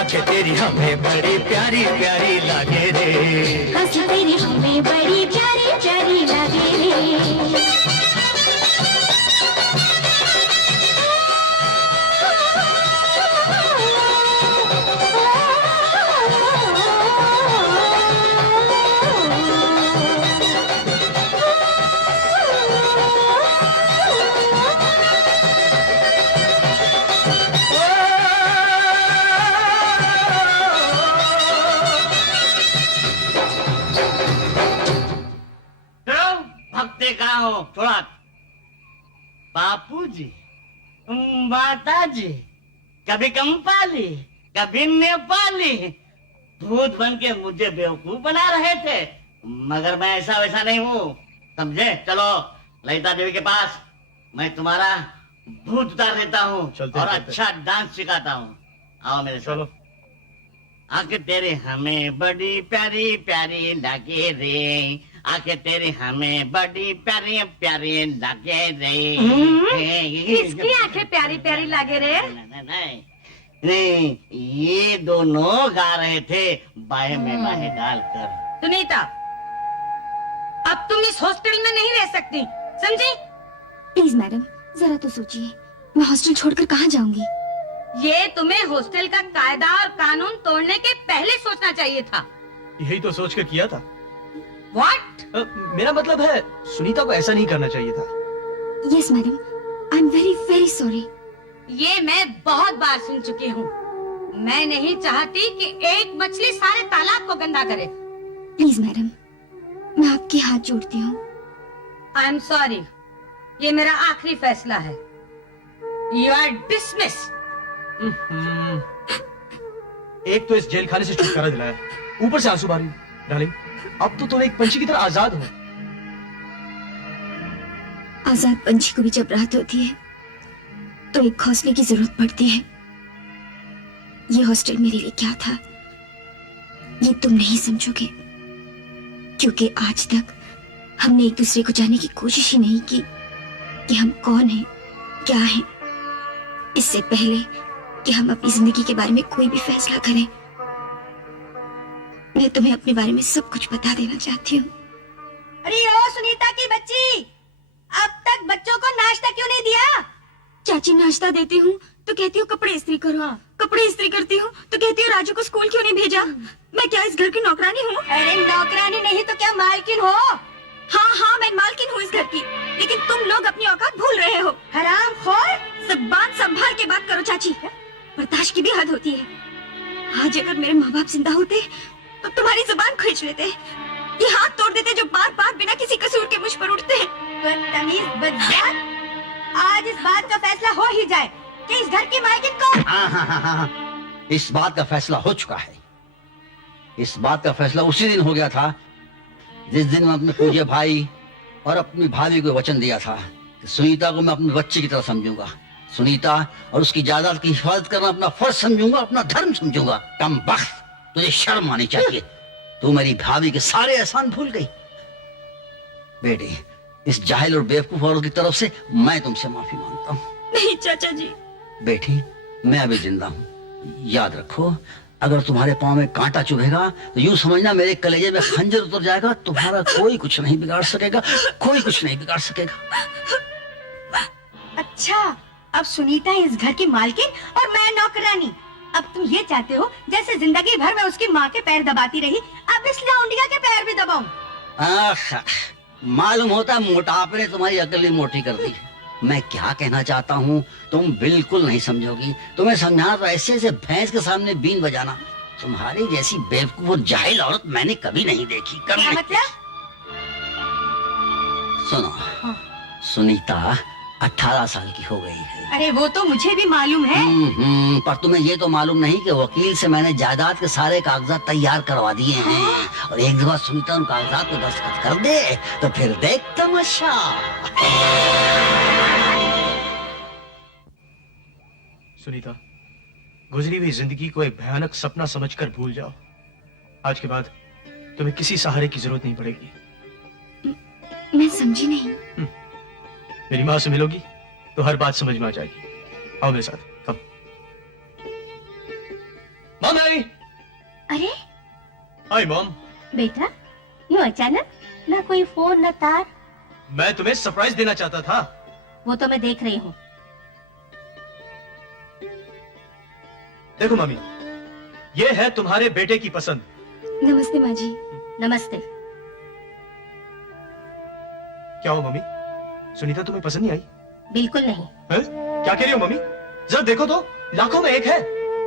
आँखें तेरी हमें बड़ी प्यारी प्यारी लागे रे। हंसी तेरी हमें बड़ी प्यारी प्यारी लागे रे। भक्ति कहाँ हो थोड़ा? बापूजी, माताजी, कभी कंपाली, कभी नेपाली, भूत बन के मुझे बेवकूफ बना रहे थे, मगर मैं ऐसा वैसा नहीं हूँ, समझे? चलो ललिता देवी के पास, मैं तुम्हारा भूत उतार देता हूँ और अच्छा डांस सिखाता हूँ। आओ मेरे साथ। चलो। आंखें तेरे हमें बड़ी प्यारी प्यारी लगे रे, आके तेरी हमें बड़ी प्यारी प्यारी लगे रे। किसकी आंखें प्यारी प्यारी लगे रे? नहीं, ये दोनों गा रहे थे बाहें में बाहें डालकर। सुनीता, अब तुम इस हॉस्टल में नहीं रह सकती, समझी? प्लीज मैडम, जरा तो सोचिए, मैं हॉस्टल छोड़कर कहाँ जाऊंगी? ये तुम्हें हॉस्टल का कायदा और कानून तोड़ने के पहले सोचना चाहिए था। यही तो सोच कर किया था। What? मेरा मतलब है सुनीता को ऐसा नहीं करना चाहिए था। Yes madam, I am very very sorry. ये मैं बहुत बार सुन चुकी हूँ। मैं नहीं चाहती कि एक मछली सारे तालाब को गंदा करे। प्लीज मैडम, मैं आपके हाथ जोड़ती हूँ। आई एम सॉरी, ये मेरा आखिरी फैसला है। You are dismiss. एक तो इस जेल खाने से छुटकारा दिलाया, ऊपर से आंसू बारी। डार्लिंग, अब तो तुम एक पंछी की तरह आजाद हो। आजाद पंछी को भी जब रात होती है तो एक घोंसले की जरूरत पड़ती है। ये हॉस्टल मेरे लिए क्या था, ये तुम नहीं समझोगे, क्योंकि आज तक हमने एक दूसरे को जानने की कोशिश ही नहीं की कि हम कौन हैं, क्या हैं। इससे पहले कि हम अपनी जिंदगी के बारे में कोई भी फैसला करें, मैं तुम्हें अपने बारे में सब कुछ बता देना चाहती हूँ। अरे ओ सुनीता की बच्ची, अब तक बच्चों को नाश्ता क्यों नहीं दिया? चाची, नाश्ता देती हूँ तो कहती हूँ कपड़े इस्त्री करो, कपड़े इस्त्री करती हूँ तो कहती हूँ राजू को स्कूल क्यों नहीं भेजा। मैं क्या इस घर की नौकरानी हूँ? अरे नौकरानी नहीं तो क्या मालकिन हो? हाँ हाँ, मैं मालकिन हूँ इस घर की, लेकिन तुम लोग अपनी औकात भूल रहे हो। हरामखोर! जबान संभाल के बात करो चाची, बर्दाश्त की भी हद होती है। आज अगर मेरे माँ बाप जिंदा होते तो तुम्हारी जुबान खींच लेते, ये हाथ तोड़ देते जो बार बार बिना किसी कसूर के मुझ पर उठते हैं। बदतमीज बदजात, आज इस बात का फैसला हो ही जाए कि इस घर की मालकिन कौन? हाँ, इस बात का फैसला हो चुका है। इस बात का फैसला उसी दिन हो गया था जिस दिन मैं अपने पूज्य भाई और अपनी भाभी को वचन दिया था कि सुनीता को मैं अपने बच्चे की तरह समझूंगा। सुनीता और उसकी जायदाद की हिफाजत करना अपना फर्ज समझूंगा, अपना धर्म समझूंगा। कमबख्त, तुझे शर्म आनी चाहिए। तू मेरी भाभी के सारे एहसान भूल गई। बेटी, इस जाहिल और बेवकूफ औरत की तरफ से मैं तुमसे माफी मांगता हूँ। नहीं चाचा जी। बेटी, मैं अभी जिंदा हूँ, याद रखो। अगर तुम्हारे पाँव में कांटा चुभेगा तो यूं समझना मेरे कलेजे में खंजर उतर जाएगा। तुम्हारा कोई कुछ नहीं बिगाड़ सकेगा, कोई कुछ नहीं बिगाड़ सकेगा। अच्छा, अब सुनीता इस घर की मालकिन और मैं नौकरानी। अब तुम ये चाहते हो जैसे जिंदगी भर मैं उसकी माँ के पैर दबाती रही, अब इस लौंडिया के पैर भी दबाऊं। मालूम होता है मोटापे ने तुम्हारी अकल ही मोटी कर दी। मैं क्या कहना चाहता हूँ तुम बिल्कुल नहीं समझोगी। तुम्हें समझाना तो ऐसे ऐसे भैंस के सामने बीन बजाना। तुम्हारी जैसी बेवकूफ और जाहिल औरत मैंने कभी नहीं देखी, कभी क्या नहीं। मतलब? सुनो, सुनीता 18 साल की हो गई है। अरे वो तो मुझे भी मालूम है। पर तुम्हें ये तो मालूम नहीं कि वकील से मैंने जायदाद के सारे कागजात तैयार करवा दिए हैं। और एक दफा सुनीता उन कागजात पे दस्तखत कर दे तो फिर देख तमाशा। सुनीता, गुजरी हुई जिंदगी को एक भयानक सपना समझकर भूल जाओ। आज के बाद तुम्हें किसी सहारे की जरूरत नहीं पड़ेगी। मैं समझी नहीं। मेरी माँ से मिलोगी तो हर बात समझ में आ जाएगी। आओ मेरे साथ, कम। Mom I. अरे हाय मॉम। बेटा, यूं अचानक, ना कोई फोन ना तार। मैं तुम्हें सरप्राइज देना चाहता था। वो तो मैं देख रही हूँ। देखो मम्मी, ये है तुम्हारे बेटे की पसंद। नमस्ते माँ जी। नमस्ते। क्या हो मम्मी, सुनीता तुम्हें पसंद नहीं आई? बिल्कुल नहीं। है? क्या कह रही हो मम्मी? जरा देखो तो, लाखों में एक है।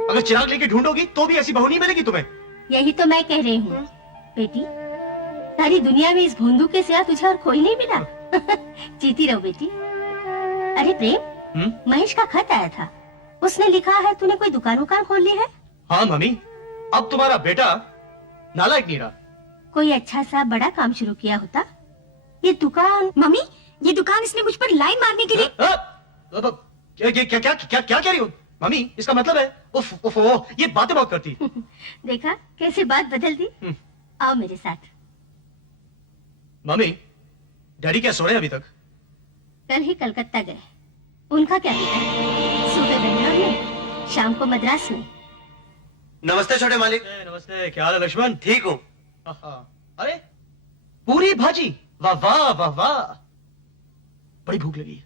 अगर चिराग लेके ढूंढोगी तो भी ऐसी बहू नहीं मिलेगी तुम्हें। यही तो मैं कह रही हूँ बेटी, सारी दुनिया में इस भोंदू के सिवा तुझे और कोई नहीं मिला। जीती रहो बेटी। अरे प्रेम, महेश का खत आया था, उसने लिखा है तूने कोई दुकान खोल ली है। हाँ मम्मी, अब तुम्हारा बेटा नालायक नहीं रहा। कोई अच्छा सा बड़ा काम शुरू किया होता। ये दुकान। मम्मी, ये दुकान इसने मुझ पर लाइन मारने के लिए। क्या क्या क्या क्या कह रही हो मम्मी? इसका मतलब है उफ उफ ये बातें बहुत करती। देखा कैसे बात बदल दी। आओ मेरे साथ। मम्मी, डैडी क्या सो रहे हैं अभी तक? कल ही कलकत्ता गए। उनका क्या पता, सुबह बेंगलोर में, शाम को मद्रास में। नमस्ते छोटे मालिक। नमस्ते, क्या हाल है लक्ष्मण? ठीक हूँ। अरे पूरी भाजी, वाह वाह वाह वाह, बड़ी भूख लगी है।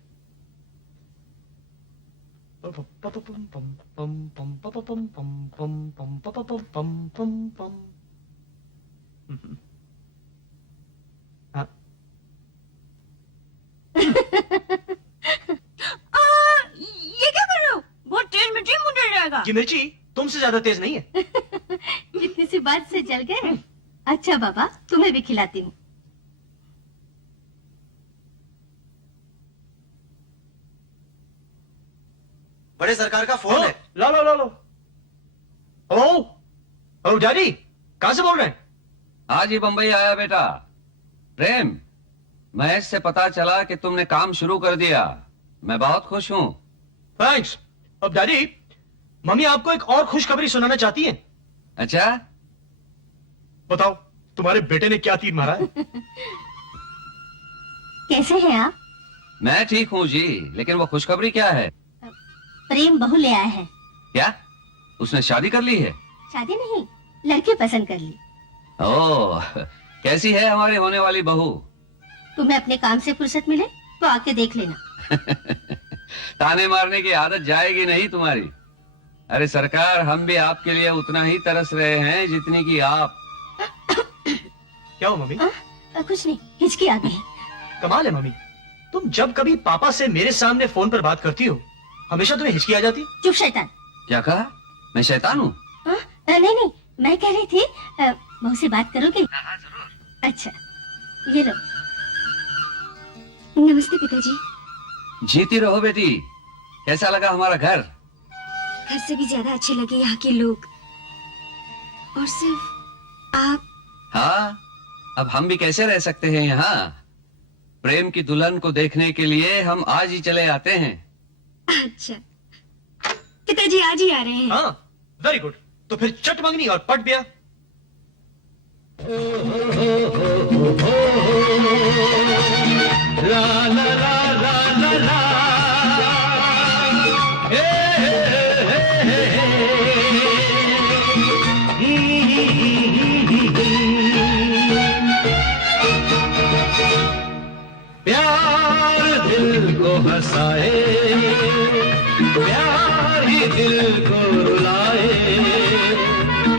ये क्या कर रहे हो? बहुत तेज मिर्ची मुंह जल जाएगा। ये मिर्ची तुमसे ज्यादा तेज नहीं है। इतनी सी बात से जल गए? अच्छा बाबा, तुम्हें भी खिलाती हूँ। बड़े सरकार का फोन है। लो लो लो लो। हेलो हेलो डैडी, कहां से बोल रहे हैं? आज ही बंबई आया बेटा। प्रेम, महेश से पता चला कि तुमने काम शुरू कर दिया। मैं बहुत खुश हूँ। थैंक्स। अब डैडी, मम्मी आपको एक और खुशखबरी सुनाना चाहती हैं। अच्छा, बताओ तुम्हारे बेटे ने क्या तीर मारा है? कैसे हैं आप? मैं ठीक हूँ जी, लेकिन वो खुशखबरी क्या है? प्रेम बहू ले आया है। क्या उसने शादी कर ली है? शादी नहीं, लड़की पसंद कर ली। ओह, कैसी है हमारी होने वाली बहू? तुम्हें अपने काम से फुर्सत मिले तो आके देख लेना। ताने मारने की आदत जाएगी नहीं तुम्हारी। अरे सरकार, हम भी आपके लिए उतना ही तरस रहे हैं जितनी कि आप। क्या हो मम्मी? कुछ नहीं, हिचकी आ गई। कमाल है मम्मी, तुम जब कभी पापा से मेरे सामने फोन पर बात करती हो, हमेशा तुम्हें हिचकी आ जाती। चुप शैतान। क्या कहा? मैं शैतान हूँ? नहीं नहीं, मैं कह रही थी बहू से बात करोगे? अच्छा, ये लो। नमस्ते पिताजी। जीती रहो बेटी। कैसा लगा हमारा घर? घर से भी ज्यादा अच्छे लगे यहाँ के लोग, और सिर्फ आप। हाँ, अब हम भी कैसे रह सकते हैं यहाँ? प्रेम की दुल्हन को देखने के लिए हम आज ही चले आते हैं। अच्छा, पिताजी आज ही आ रहे हैं? हाँ, वेरी गुड। तो फिर चट मंगनी और पट ब्याह। ला ला ला ला ला ला, हे हे हे प्यार दिल को हंसाए, प्यार ही दिल को रुलाए,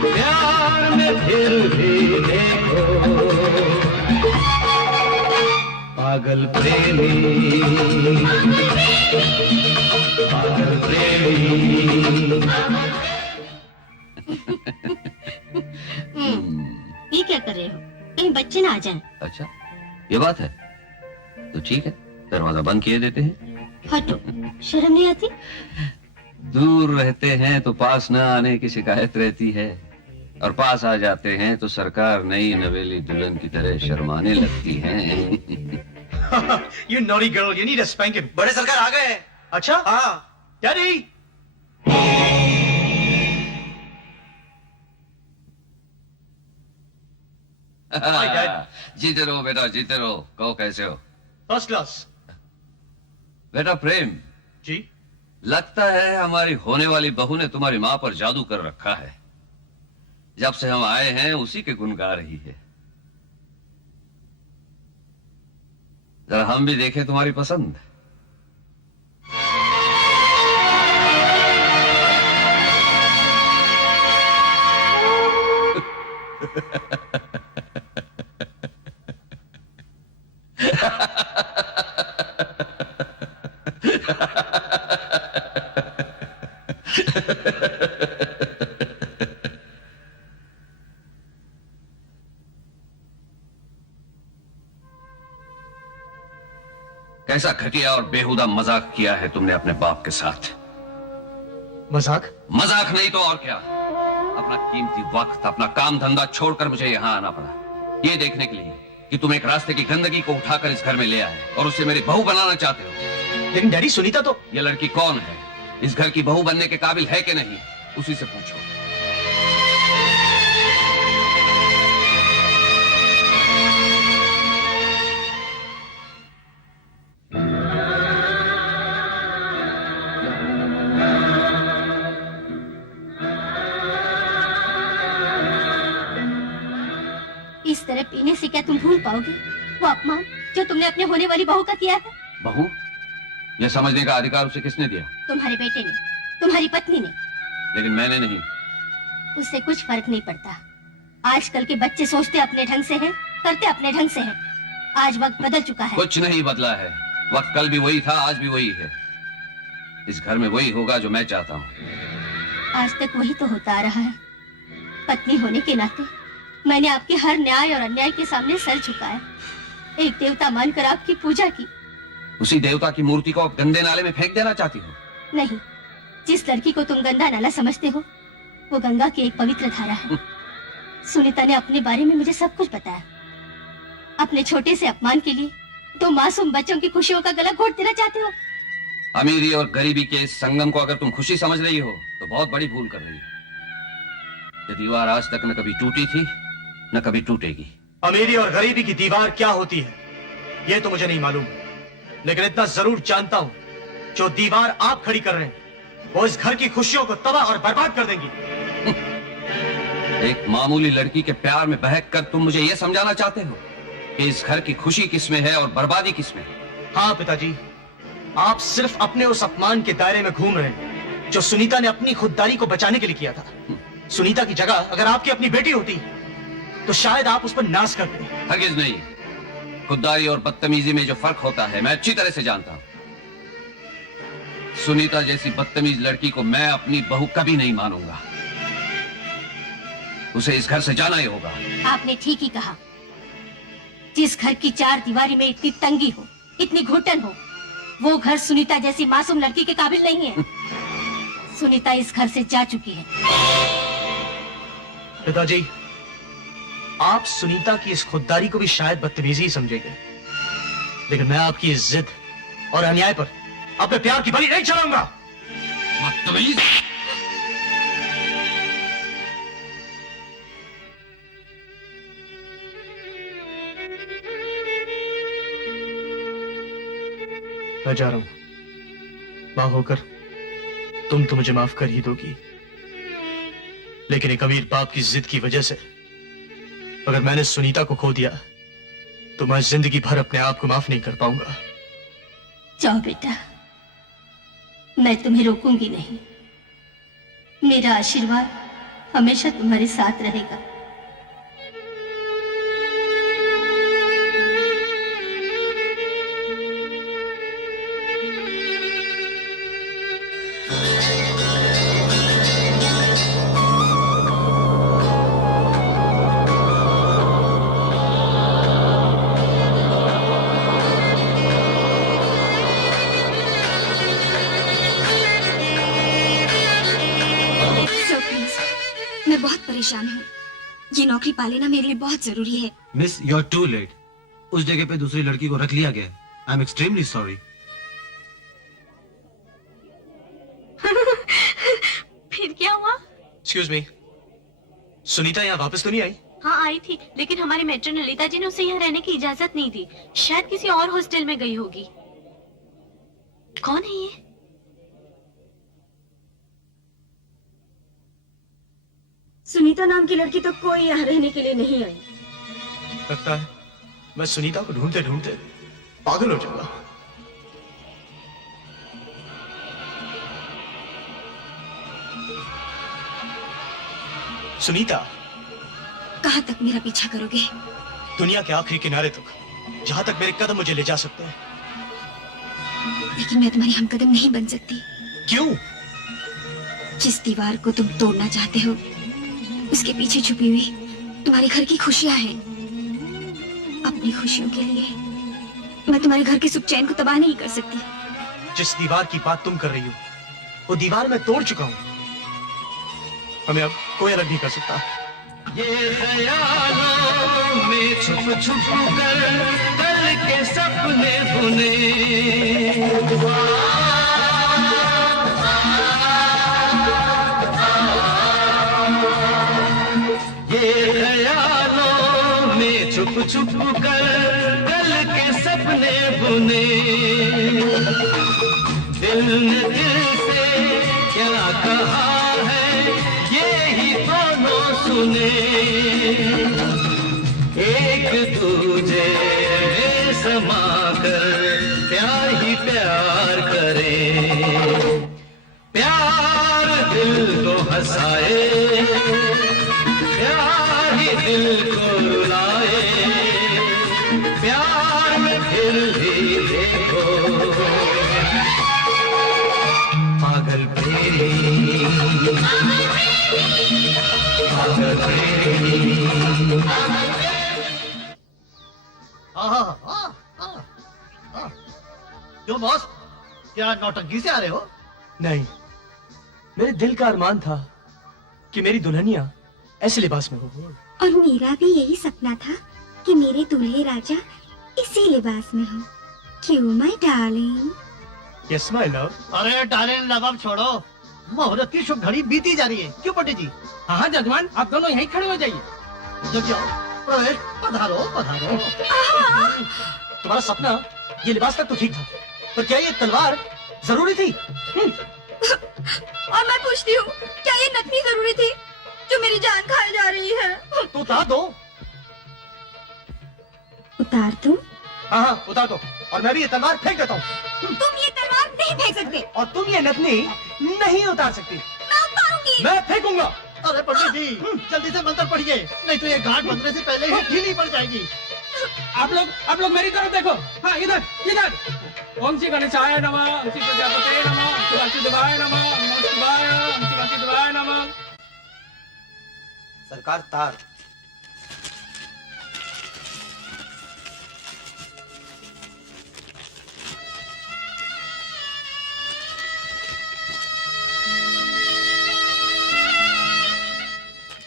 प्यार में फिर भी देखो पागल प्रेमी, पागल प्रेमी। ये क्या कर रहे हो? कहीं बच्चे ना आ जाएं। अच्छा, ये बात है तो ठीक है, दरवाजा बंद किए देते हैं। हटो, शर्म नहीं आती? दूर रहते हैं तो पास न आने की शिकायत रहती है, और पास आ जाते हैं तो सरकार नई नवेली दुल्हन की तरह शर्माने लगती है। You naughty girl, you need a spanking. बड़े सरकार आ गए हैं। अच्छा? हाँ। डैडी। जीते रहो बेटा, जीते रहो। कहो कैसे हो? First class. बेटा प्रेम जी, लगता है हमारी होने वाली बहू ने तुम्हारी माँ पर जादू कर रखा है। जब से हम आए हैं उसी के गुण गा रही है। जरा हम भी देखें तुम्हारी पसंद। कैसा घटिया और बेहुदा मजाक किया है तुमने अपने बाप के साथ। मजाक? मजाक नहीं तो और क्या। अपना कीमती वक्त, अपना काम धंधा छोड़कर मुझे यहाँ आना पड़ा, ये देखने के लिए कि तुम एक रास्ते की गंदगी को उठाकर इस घर में ले आए और उसे मेरी बहू बनाना चाहते हो। लेकिन डैडी, सुनीता तो। ये लड़की कौन है? इस घर की बहू बनने के काबिल है कि नहीं, उसी से पूछो। देखने से क्या तुम भूल पाओगे वो अपमान जो तुमने अपने होने वाली बहू का किया है? बहू? यह समझने का अधिकार उसे किसने दिया? तुम्हारे बेटे ने, तुम्हारी पत्नी ने। लेकिन मैंने नहीं। उससे कुछ फर्क नहीं पड़ता। आजकल के बच्चे सोचते अपने ढंग से हैं, करते अपने ढंग से हैं। आज वक्त बदल चुका है। कुछ नहीं बदला है। वक्त कल भी वही था, आज भी वही है। इस घर में वही होगा जो मैं चाहता हूँ। आज तक वही तो होता आ रहा है। पत्नी होने के नाते मैंने आपके हर न्याय और अन्याय के सामने सर झुकाया, एक देवता मानकर आपकी पूजा की। उसी देवता की मूर्ति को आप गंदे नाले में फेंक देना चाहती हो? नहीं, जिस लड़की को तुम गंदा नाला समझते हो वो गंगा की एक पवित्र धारा है। सुनीता ने अपने बारे में मुझे सब कुछ बताया। अपने छोटे से अपमान के लिए दो मासूम बच्चों की खुशियों का गला घोट देना चाहते हो। अमीरी और गरीबी के इस संगम को अगर तुम खुशी समझ रही हो तो बहुत बड़ी भूल कर रही हो। ये दीवार आज तक न कभी टूटी थी न कभी टूटेगी। अमीरी और गरीबी की दीवार क्या होती है ये तो मुझे नहीं मालूम, लेकिन इतना जरूर जानता हूँ, जो दीवार आप खड़ी कर रहे हैं वो इस घर की खुशियों को तबाह और बर्बाद कर देंगी। एक मामूली लड़की के प्यार में बहक कर तुम मुझे यह समझाना चाहते हो कि इस घर की खुशी किसमें है और बर्बादी किसमें है? हाँ पिताजी, आप सिर्फ अपने उस अपमान के दायरे में घूम रहे हैं जो सुनीता ने अपनी खुददारी को बचाने के लिए किया था। सुनीता की जगह अगर आपकी अपनी बेटी होती तो शायद आप उस पर नाज करते। हरगिज नहीं। खुददारी और बदतमीजी में जो फर्क होता है मैं अच्छी तरह से जानता हूं। सुनीता जैसी बदतमीज लड़की को मैं अपनी बहू कभी नहीं मानूंगा। उसे इस घर से जाना ही होगा। आपने ठीक ही कहा। जिस घर की चार दीवारी में इतनी तंगी हो, इतनी घुटन हो, वो घर सुनीता जैसी मासूम लड़की के काबिल नहीं है। सुनीता इस घर से जा चुकी है। पिताजी, आप सुनीता की इस खुददारी को भी शायद बदतमीजी समझेंगे, लेकिन मैं आपकी इस जिद और अन्याय पर अपने प्यार की बलि नहीं चढ़ाऊंगा। बदतमीज! मैं जा रहा हूं। मां होकर तुम तो मुझे माफ कर ही दोगी, लेकिन एक अमीर बाप की जिद की वजह से अगर मैंने सुनीता को खो दिया तो मैं जिंदगी भर अपने आप को माफ नहीं कर पाऊंगा। जाओ बेटा, मैं तुम्हें रोकूंगी नहीं। मेरा आशीर्वाद हमेशा तुम्हारे साथ रहेगा। मैं बहुत परेशान हूँ। ये नौकरी पा लेना मेरे लिए बहुत जरूरी है। Miss, you are too late. उस जगह पे दूसरी लड़की को रख लिया गया। I am extremely sorry. फिर क्या हुआ? एक्सक्यूज मी, सुनीता यहाँ वापस तो नहीं आई? हाँ आई थी, लेकिन हमारे मेट्रन ललिता जी ने उसे यहाँ रहने की इजाजत नहीं दी। शायद किसी और हॉस्टल में गई होगी। कौन है ये? सुनीता नाम की लड़की तो कोई यहाँ रहने के लिए नहीं आई। लगता है मैं सुनीता को ढूंढते ढूंढते पागल हो जाऊंगा। सुनीता, कहाँ तक मेरा पीछा करोगे? दुनिया के आखिरी किनारे तक, जहाँ तक मेरे कदम मुझे ले जा सकते हैं। लेकिन मैं तुम्हारी हमकदम नहीं बन सकती। क्यों? जिस दीवार को तुम तोड़ना चाहते हो उसके पीछे छुपी हुई तुम्हारे घर की खुशियां हैं। अपनी खुशियों के लिए मैं तुम्हारे घर के सुख चैन को तबाह नहीं कर सकती। जिस दीवार की बात तुम कर रही हो वो दीवार मैं तोड़ चुका हूँ। हमें अब कोई अलग नहीं कर सकता। ये ख्यालों में छुप छुप कर कल के सपने बुने, ये ख्यालों में छुप छुप कर कल के सपने बुने। दिल ने दिल से क्या कहा है ये ही दोनों सुने। एक दूजे में समाकर प्यार ही प्यार करें। प्यार दिल को हंसाए, प्यार ही दिल को रुलाए, प्यार में फिर भी देखो पागल प्रेमी, पागल प्रेमी। क्यों बॉस, क्या नौटंकी से आ रहे हो? नहीं, मेरे दिल का अरमान था कि मेरी दुल्हनिया ऐसे लिबास में हो। और मेरा भी यही सपना था कि मेरे दूल्हे राजा इसी लिबास में हो। क्यों my darling? Yes my love. अरे डार्लिंग लव अब छोड़ो, मुहूर्त की शुभ घड़ी बीती जा रही है। क्यों पंडित जी? हाँ हाँ जजमान, आप दोनों यहीं खड़े हो जाइए। जब जाओ, प्रवेश, पधारो पधारो। तुम्हारा सपना ये लिबास तक तो ठीक था, पर क्या ये तलवार जरूरी थी? और मैं पूछती हूँ, क्या ये नथनी जरूरी थी जो मेरी जान खाए जा रही है? तो उतार दो। उतार दूं? हाँ हाँ उतार दो, और मैं भी ये तलवार फेंक देता हूँ। तुम ये तलवार नहीं फेंक सकते। और तुम ये नथनी नहीं उतार सकती। मैं उतारूंगी। मैं फेंकूंगा। अरे पंडित जी, जल्दी से मंत्र पढ़िए, नहीं तो ये घाट बंधने से पहले ही ढीली पड़ जाएगी। आप लोग मेरी तरफ देखो। हाँ इधर इधर। ओम श्री गणेशाय नमः, ओम श्री प्रजापते नमः, ओम श्री वासुदेवाय नमः, ओम नमः शिवाय, ओम श्री वासुदेवाय नमः। सरकार तार।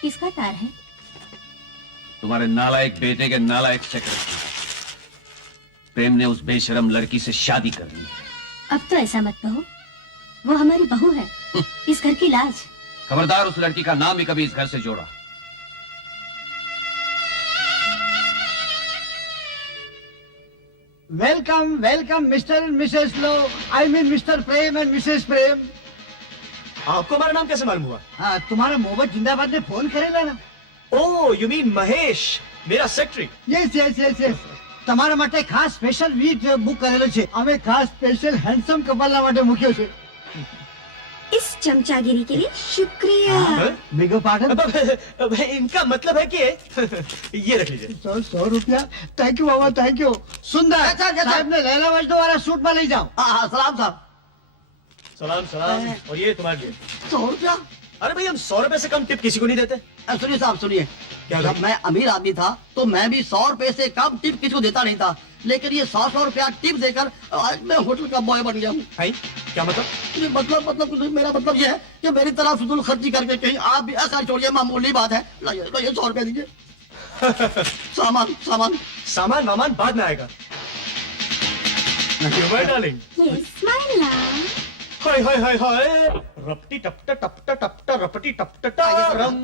किसका तार है? तुम्हारे नालायक बेटे के नालायक सेक्रेटरी प्रेम ने उस बेशरम लड़की से शादी कर ली। अब तो ऐसा मत कहो, वो हमारी बहू है, इस घर की लाज। खबरदार उस लड़की का नाम भी कभी इस घर से जोड़ा। Welcome welcome Mr and Mrs लो, I mean Mr Prem and Mrs Prem. आपको हमारा नाम कैसे मालूम हुआ? हाँ, तुम्हारा मोहब्बत जिंदाबाद ने फोन करेला ना। ओह यू मीन महेश, मेरा secretary. Yes yes yes yes, તમારા માટે ખાસ સ્પેશિયલ વીટ બુક કરેલો છે। અમે ખાસ સ્પેશિયલ હેન્ડસમ કપલના માટે મૂક્યો છે। इस चमचागिरी के लिए शुक्रिया। बिगो पार्टन। इनका मतलब है कि ये रख लीजिए। 100 रुपया। Thank you Baba, thank you. सुंदर साहब ने लैला मजनू वाला सूट में ले जाओ। सलाम साहब। सलाम सलाम। और ये तुम्हारे लिए 100 रुपया। अरे भाई हम 100 रुपए से कम टिप किसी को नहीं देते। सुनिए साहब सुनिए, जब मैं अमीर आदमी था तो मैं भी 100 रुपए से कम टिप किसी को देता नहीं था, लेकिन ये 100 रुपया टिप देकर आज मैं होटल का बॉय बन गया हूँ। क्या मतलब? ये मतलब मेरा मतलब ये है कि मेरी तरह फिजूल खर्ची करके कहीं आप भी ऐसा छोड़िए, मामूली बात है। लाइए 100 रुपया दीजिए। सामान सामान सामान वामान बाद में आएगा। डार्लिंग। Yes, my love. हाय हाय हाय हाय, रपटी टपटा टपटा टपटा रपटी टपटा रम।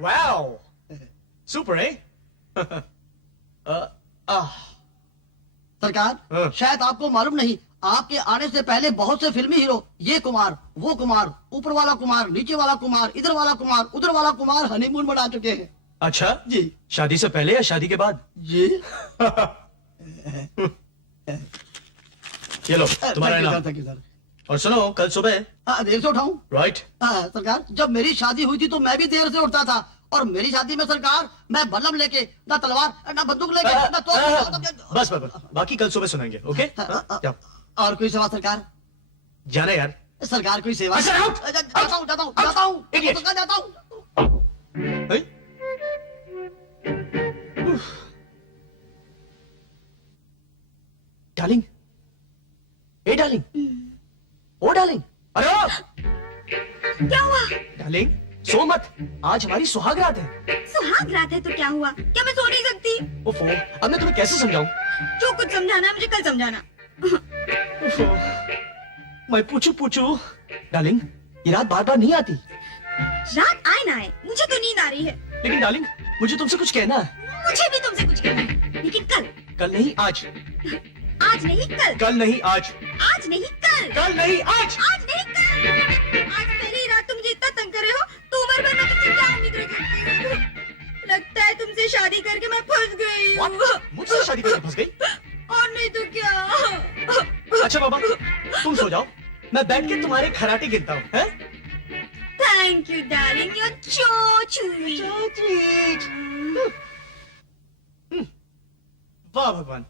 वाओ सुपर है। सरकार शायद आपको मालूम नहीं, आपके आने से पहले बहुत से फिल्मी हीरो, ये कुमार, वो कुमार, ऊपर वाला कुमार, नीचे वाला कुमार, इधर वाला कुमार, उधर वाला कुमार हनीमून मना चुके हैं। अच्छा जी। शादी से पहले या शादी के बाद? जी। ये लो तुम्हारा इनाम। और सुनो, कल सुबह देर से उठाऊं? राइट। सरकार जब मेरी शादी हुई थी तो मैं भी देर से उठता था, और मेरी शादी में सरकार मैं बल्लम लेके, ना तलवार ना बंदूक लेके, ना तो बस बाकी कल सुबह सुनाएंगे। ओके जाओ। और कोई सेवा सरकार? जाना यार। सरकार कोई सेवा? जाता हूँ। डार्लिंग, ए डार्लिंग, ओ डार्लिंग, अरे क्या हुआ? डार्लिंग सो मत, आज हमारी सुहाग रात है। सुहाग रात है तो क्या हुआ? क्या मैं सो नहीं सकती? ओफो, अब मैं तुम्हें कैसे समझाऊं? जो कुछ समझाना है मुझे कल समझाना। ओफो, मैं पूछू डार्लिंग, ये रात बार बार नहीं आती। रात आए ना आए, मुझे तो नींद आ रही है। लेकिन डार्लिंग मुझे तुमसे कुछ कहना है। मुझे भी तुमसे कुछ कहना है, लेकिन कल नहीं आज। आज नहीं कल। कल नहीं आज। आज नहीं कल। कल नहीं आज। आज नहीं कल। आज पहली रात तुम मुझे इतना तंग कर रहे हो तो उम्र भर मैं तुमसे क्या उम्मीद रखूं? तुमसे शादी करके मैं फंस गई हूँ। मुझसे शादी करके फंस गई? और नहीं तो क्या। अच्छा बाबा, तुम सो जाओ, मैं बैठ के तुम्हारे खराटे गिनता हूँ, हैं? Thank you darling, you are so sweet. वाह भगवान,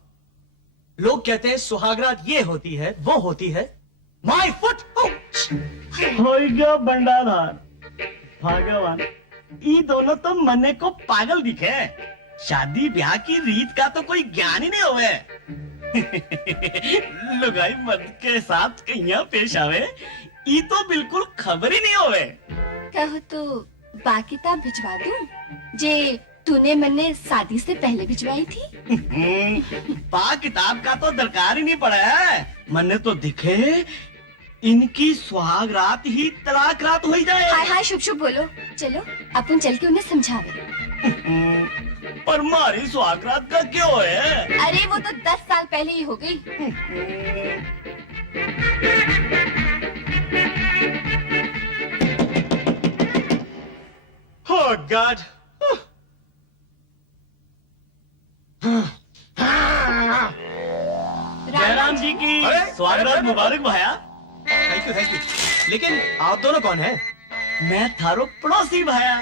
लोग कहते हैं सुहागरात ये होती है, वो होती है, माय फुट। हो गया बंडाधार भगवान, ये दोनों तो मन्ने को पागल दिखे। शादी ब्याह की रीत का तो कोई ज्ञान ही नहीं होवे। लुगाई मर्द के साथ कहिया पेश आवे, ये तो बिल्कुल खबर ही नहीं होवे। कहो तो बाकी किताब भिजवा दूं, जे तूने मैंने शादी से पहले भिजवाई थी। बा किताब का तो दरकार ही नहीं पड़ा है। मन्ने तो दिखे इनकी सुहाग रात ही तलाक रात हो ही जाए। हाय हाय शुभ शुभ बोलो, चलो अपन चल के उन्हें समझावे। पर मारी सुहाग रात का क्यों है? अरे वो तो 10 साल पहले ही हो गई। Oh God! जयराम जी की स्वागत मुबारक भाया। Thank you, thank you. लेकिन आप दोनों कौन हैं? मैं थारो पड़ोसी भाया।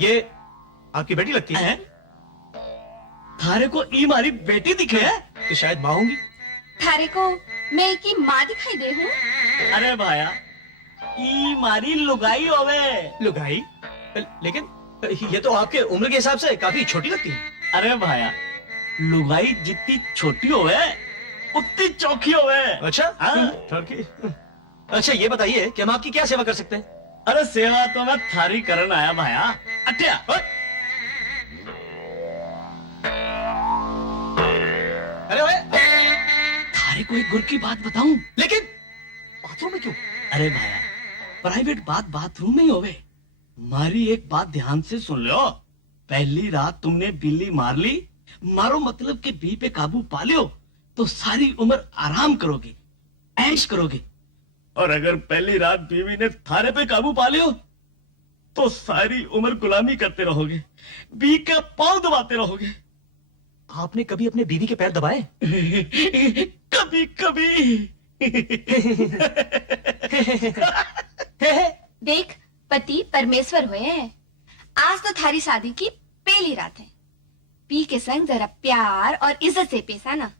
ये आपकी बेटी लगती है? थारे को ई मारी बेटी दिखे है? तो शायद माँ होंगी। थारे को मैं की माँ दिखाई दे हूँ। अरे भाया, ई मारी लुगाई होवे। लुगाई? लेकिन ये तो आपके उम्र के हिसाब से काफी छोटी लगती है। अरे भाया, लुगाई जितनी छोटी होवे उतनी चौकी होवे। अच्छा, अच्छा ये बताइए कि हम आपकी क्या सेवा कर सकते हैं? अरे सेवा तो मैं थारी करन आया भाया। अट्या अरे ओए, थारे को एक गुर की बात बताऊं? लेकिन बाथरूम में क्यों? अरे भाया, प्राइवेट बात बाथरूम में ही होवे। मारी एक बात ध्यान से सुन लो। पहली रात तुमने बिल्ली मार ली, मारो मतलब के बी पे काबू पा लियो तो सारी उम्र आराम करोगे, ऐश करोगे। और अगर पहली रात बीवी ने थारे पे काबू पा लियो तो सारी उम्र गुलामी करते रहोगे, बी का पांव दबाते रहोगे। आपने कभी अपने बीवी के पैर दबाए? कभी कभी। देख, पति परमेश्वर हुए हैं। आज तो थारी शादी की पहली रात है। पी के संग जरा प्यार और इज्जत से पेश आना।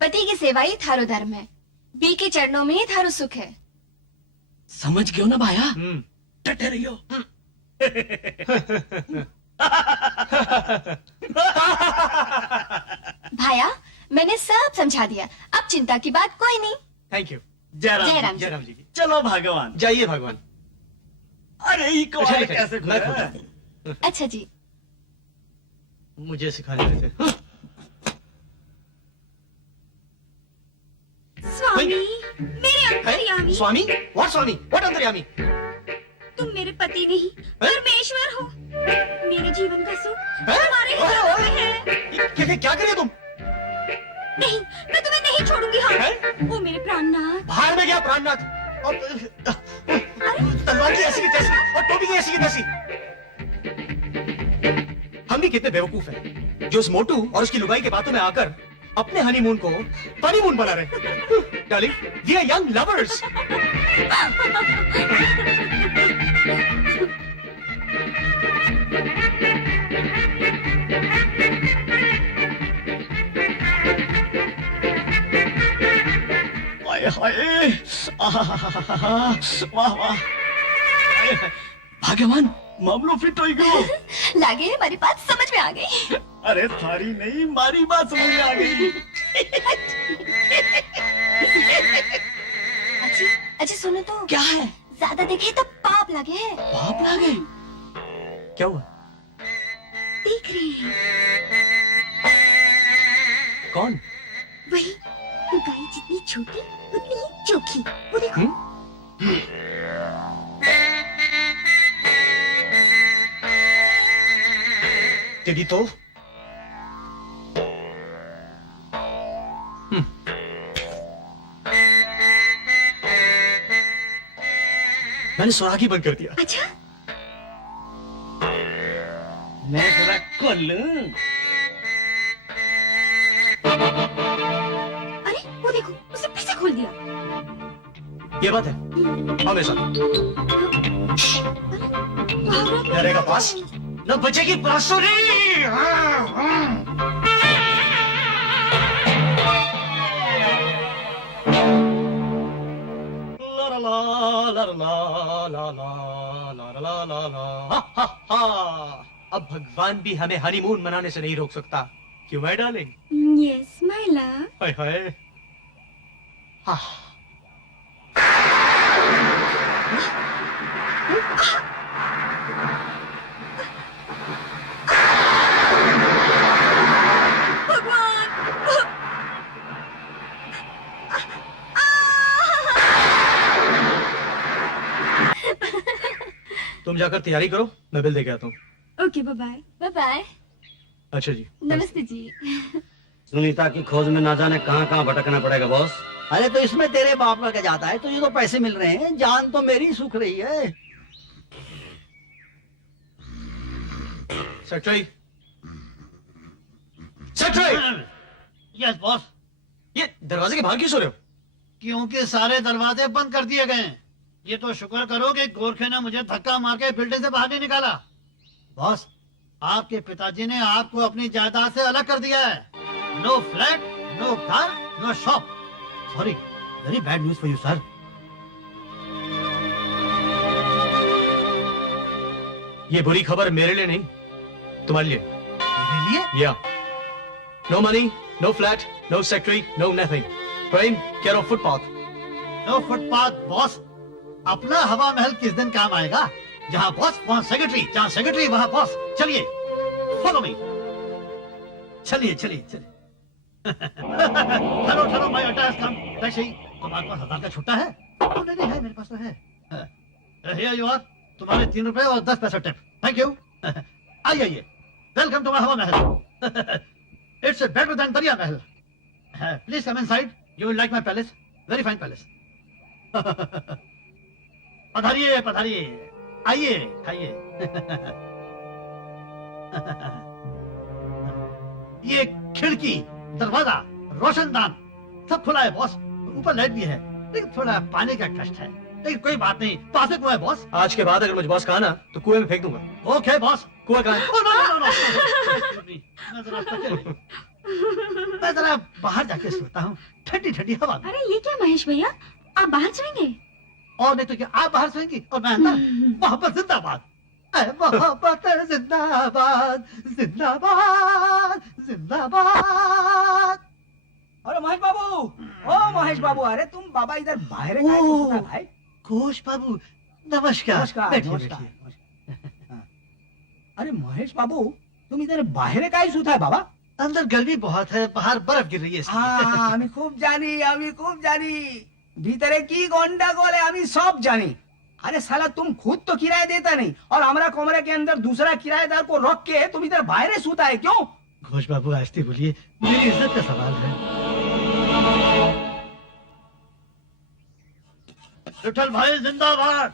पति की सेवा ही थारो धर्म है, बी के चरणों में ही थारो सुख है। समझ गयो ना भाया? डटे रहियो। भाया, मैंने सब समझा दिया, अब चिंता की बात कोई नहीं। Thank you. जयराम जयराम जी। चलो भगवान। जाइए भगवान। अरे ये कवाड़ कैसे खुला? अच्छा जी। मुझे सिखा देते थे। स्वामी, मेरे अंतर्यामी। स्वामी? What Swami? व्हाट अंतर्यामी? तुम मेरे पति नहीं, परमेश्वर हो। मेरे जीवन का सुख तुम्हारे ही हाथों में है। क्या करिए तुम? नहीं, मैं तुम्हें नहीं छोड़ूंगी। हाँ, वो मेरे प्राणनाथ। बाहर में गया प्राणनाथ, और तलवार की ऐसी की तैसी और टोपी की ऐसी की तैसी। हम भी कितने बेवकूफ हैं जो उस मोटू और उसकी लुगाई के बातों में आकर अपने हनीमून को फनीमून बना रहे। Darling, we are young lovers. हाय हाय, वाह वाह, भाग्यवान, मामलो फिट हो गयो। लागे हमारी बात समझ में आ गई। अरे थारी नहीं, मारी बात समझ में आ गई। अच्छी सुनो तो। क्या है? ज्यादा देखे तो पाप लगे। पाप लगे? क्या हुआ? देख रही है। कौन? वही, लुगाई जितनी छोटी उतनी ही चोखी। वो देखो। तेरी तो मैंने सुराखी बंद कर दिया। अच्छा, मैं जरा खोल लूं? अरे वो देखो, उसने फिर से खोल दिया। ये बात है हमेशा डरेगा पास न बचेगी बांसुरी। अब भगवान भी हमें हनीमून मनाने से नहीं रोक सकता, क्यों है डार्लिंग? Yes my love. हाय हाय। तुम जाकर तैयारी करो, मैं बिल दे के आता हूँ। Okay bye bye. Bye bye. अच्छा जी। नमस्ते जी। सुनीता की खोज में ना जाने कहाँ कहाँ भटकना पड़ेगा बॉस। अरे तो इसमें तेरे बाप का क्या जाता है, तुझे तो पैसे मिल रहे हैं, जान तो मेरी सूख रही है। Secretary, secretary. Yes boss. ये दरवाजे के बाहर क्यों सो रहे हो? क्योंकि सारे दरवाजे बंद कर दिए गए हैं। ये तो शुक्र करो कि गोरखे ने मुझे धक्का मार के बिल्डिंग से बाहर नहीं निकाला। बॉस, आपके पिताजी ने आपको अपनी जायदाद से अलग कर दिया है। No flat, no car, no shop. Sorry, very bad news for you sir. ये बुरी खबर मेरे लिए नहीं, तुम्हारे लिए। मेरे लिए? या no money, no flat, no secretary, no nothing. Prem, get off footpath. No footpath boss. अपना हवा महल किस दिन काम आएगा? जहाँ बॉस वहाँ सेक्रेटरी, जहाँ सेक्रेटरी वहाँ बॉस। चलिए, फॉलो मी। चलिए चलिए चलिए। ठहरो ठहरो, my order has come. Taxi, तुम्हारे पास 1000 का छुट्टा है? नहीं नहीं है, मेरे पास तो है। हियर यू आर, तुम्हारे 3 रुपए और 10 पैसे टिप। Thank you. आइए आइए, वेलकम टू माय हवा महल। It's better than Dariya Mahal. Please come inside, you will like my palace, very fine palace. पधारिए पधारिए, आइए खाइए। ये खिड़की, दरवाजा, रोशनदान सब खुला है बॉस। ऊपर लाइट भी है, लेकिन थोड़ा पानी का कष्ट है। लेकिन कोई बात नहीं, पास में कुआं है बॉस। आज के बाद अगर मुझे बॉस कहा ना तो कुएं में फेंक दूंगा। Okay boss. कुआं कहाँ है? मैं जरा बाहर जाके सोता हूँ, ठंडी ठंडी हवा में। अरे ये क्या महेश भैया, आप बाहर सोएंगे? और नहीं तो क्या, आप बाहर सोएंगी और मैं अंदर। मोहब्बत जिंदाबाद, मोहब्बत जिंदाबाद, जिंदाबाद जिंदाबाद। अरे महेश बाबू, ओ महेश बाबू, अरे तुम बाबा इधर बाहर है भाई? घोष बाबू, नमस्कार। नमस्कार बैठिए, नमस्कार। बैठिए। अरे महेश बाबू, तुम इधर बाहर का ही सूता है बाबा? अंदर गर्मी बहुत है, बाहर बर्फ गिर रही है। हाँ, আমি खूब जानी भीतरे की गंडगोल है, আমি सब जानी। अरे साला तुम खुद तो किराया देता नहीं और हमारा कमरे के अंदर दूसरा किराएदार को रख के तुम इधर बाहर सूता है, क्यों? घोष बाबू आस्ते बोलिए, मेरी इज्जत का सवाल है। विठल भाई जिंदाबाद।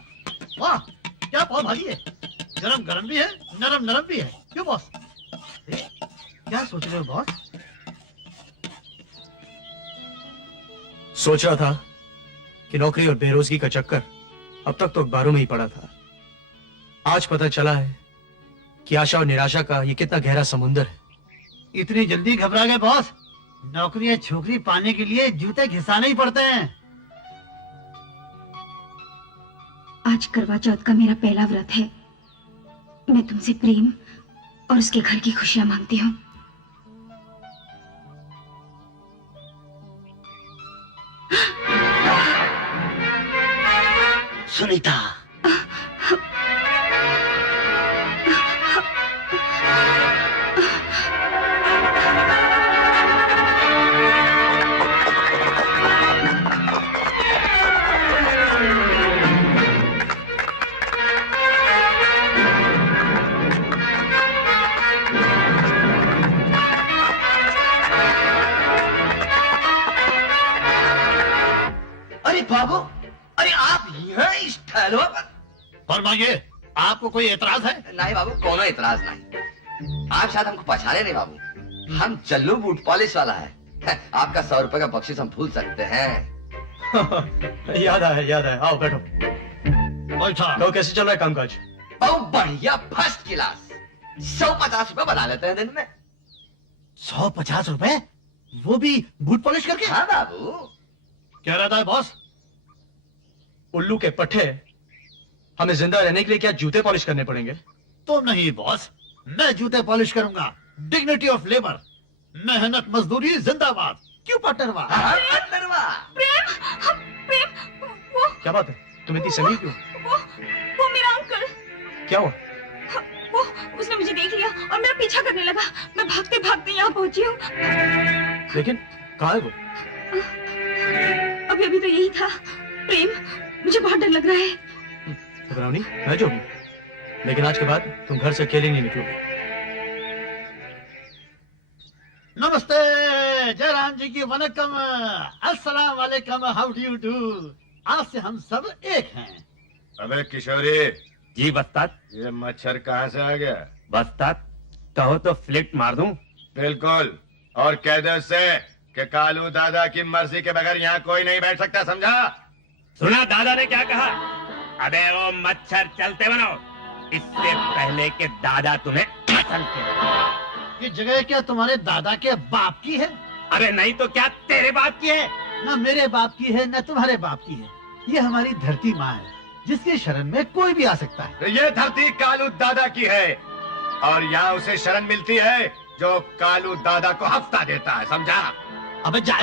वाह, क्या पाव भाजी है, गरम गरम भी है, नरम नरम भी है। क्यों बॉस, क्या सोच रहे हो बॉस? सोच रहा था कि नौकरी और बेरोजगी का चक्कर अब तक तो अखबारों में ही पड़ा था। आज पता चला है कि आशा और निराशा का ये कितना गहरा समुंदर है। इतनी जल्दी घबरा गए बॉस? नौकरी या छोकरी पाने के लिए जूते घिसाने ही पड़ते हैं। आज करवा चौथ का मेरा पहला व्रत है। मैं तुमसे प्रेम और उसके घर की खुशियां मांगती हूँ। सुनीता, अरे बाबू, अरे आप यहाँ इस ठहरो पर? फरमाइए, आपको कोई एतराज है? नहीं बाबू, कोनो एतराज नहीं। आप शायद हमको पहचाने नहीं बाबू, हम चल्लू बूट पॉलिश वाला है। आपका 100 रुपए का बख्शिश हम भूल सकते हैं। याद आया, आओ बैठो। तो कैसे चल रहा है कामकाज? बहुत बढ़िया, फर्स्ट क्लास। 150 रुपए बना लेते हैं दिन में। 150 रुपए, वो भी बूट पॉलिश करके? हाँ बाबू। क्या रहता है बॉस? उल्लू के पट्टे, हमें जिंदा रहने के लिए क्या जूते पॉलिश करने पड़ेंगे? तो नहीं बॉस, मैं जूते पॉलिश करूंगा। डिग्निटी ऑफ लेबर, मेहनत मजदूरी जिंदाबाद। क्यों पटरवा? प्रेम, वो क्या बात है, तुम इतनी समी क्यों? वो मेरा अंकल। क्या हुआ? वो उसने मुझे देख लिया और मेरा पीछा करने लगा। मैं भागते भागते यहाँ पहुंची हूँ। लेकिन कहाँ है वो? अभी तो यही था। प्रेम, मुझे बहुत डर लग रहा है। घबराओ नहीं, मैं जो हूँ। लेकिन आज के बाद तुम घर से अकेले नहीं निकलोगे। नमस्ते, जयराम जी की वनकम, अस्सलाम वालेकुम, हाउ डू यू डू? आज से हम सब एक हैं। अबे किशोरी जी बस्ताद। ये मच्छर कहाँ से आ गया? बस्ताद कहो तो फ्लिक मार दूं? बिल्कुल, और कह दे उससे कि कालू दादा की मर्जी के बगैर यहाँ कोई नहीं बैठ सकता, समझा? सुना दादा ने क्या कहा? अबे वो मच्छर चलते बनो, इससे पहले कि दादा तुम्हें कत्ल करे। ये जगह क्या तुम्हारे दादा के बाप की है? अरे नहीं तो क्या तेरे बाप की है? न मेरे बाप की है न तुम्हारे बाप की है। ये हमारी धरती माँ है, जिसकी शरण में कोई भी आ सकता है। ये धरती कालू दादा की है और यहाँ उसे शरण मिलती है जो कालू दादा को हफ्ता देता है, समझा? अबे जा।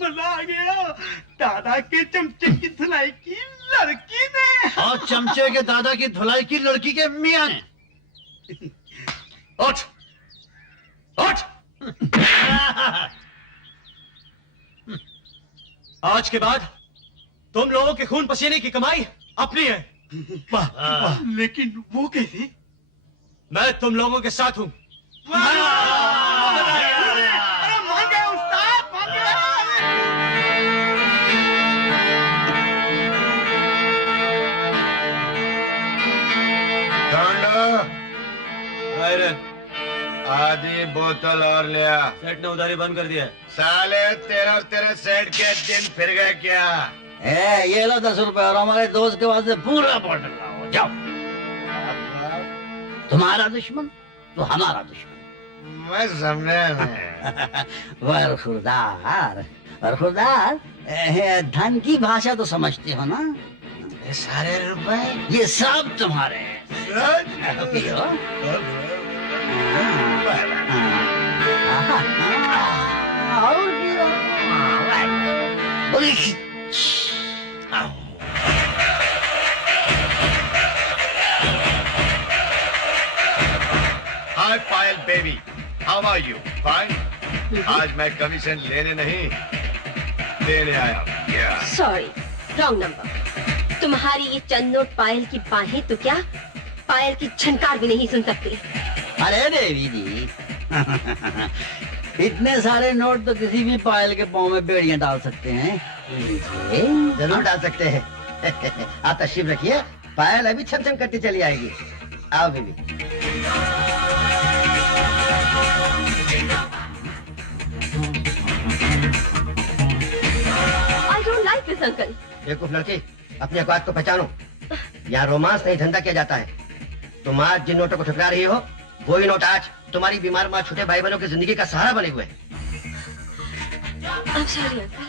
मजा आ गया, दादा के चमचे की धुलाई की लड़की ने। और चमचे के दादा की धुलाई की लड़की के मियां ने। उठ, उठ। आज के बाद तुम लोगों के खून पसीने की कमाई अपनी है। लेकिन वो कैसे? मैं तुम लोगों के साथ हूँ। आधी बोतल और लिया। सेठ ने उधारी बंद कर दिया। साले तेरा और तेरे सेठ के दिन फिर गए क्या? ये लो 10 रुपए और हमारे दोस्त के वास्ते पूरा बॉटल लाओ, जाओ। तुम्हारा दुश्मन तो हमारा दुश्मन। मैं समझे में। बरखुरदार, बरखुरदार, धन की भाषा तो समझते हो ना? ये सारे रुपए ये सब तुम्हारे हैं। पियो। Hi Payal baby, how are you? Fine. आज मैं कमीशन लेने नहीं देने आया। Sorry, wrong number. तुम्हारी ये चंद नोट पायल की बाहें तो क्या पायल की झनकार भी नहीं सुन सकती। अरे देवी जी, इतने सारे नोट तो किसी भी पायल के पाँव में बेड़ियां डाल सकते हैं। जरूर डाल सकते हैं। आप तशरीफ रखिए, पायल अभी छम छम करती चली आएगी। आओ baby. I don't like this, uncle. बेवकूफ लड़की, अपनी औकात को पहचानो। यहाँ रोमांस नहीं धंधा किया जाता है। तुम आज जिन नोटों को ठुकरा रही हो, वही नोट आज तुम्हारी बीमार माँ छोटे भाई बहनों की जिंदगी का सहारा बने हुए हैं। I'm sorry, uncle.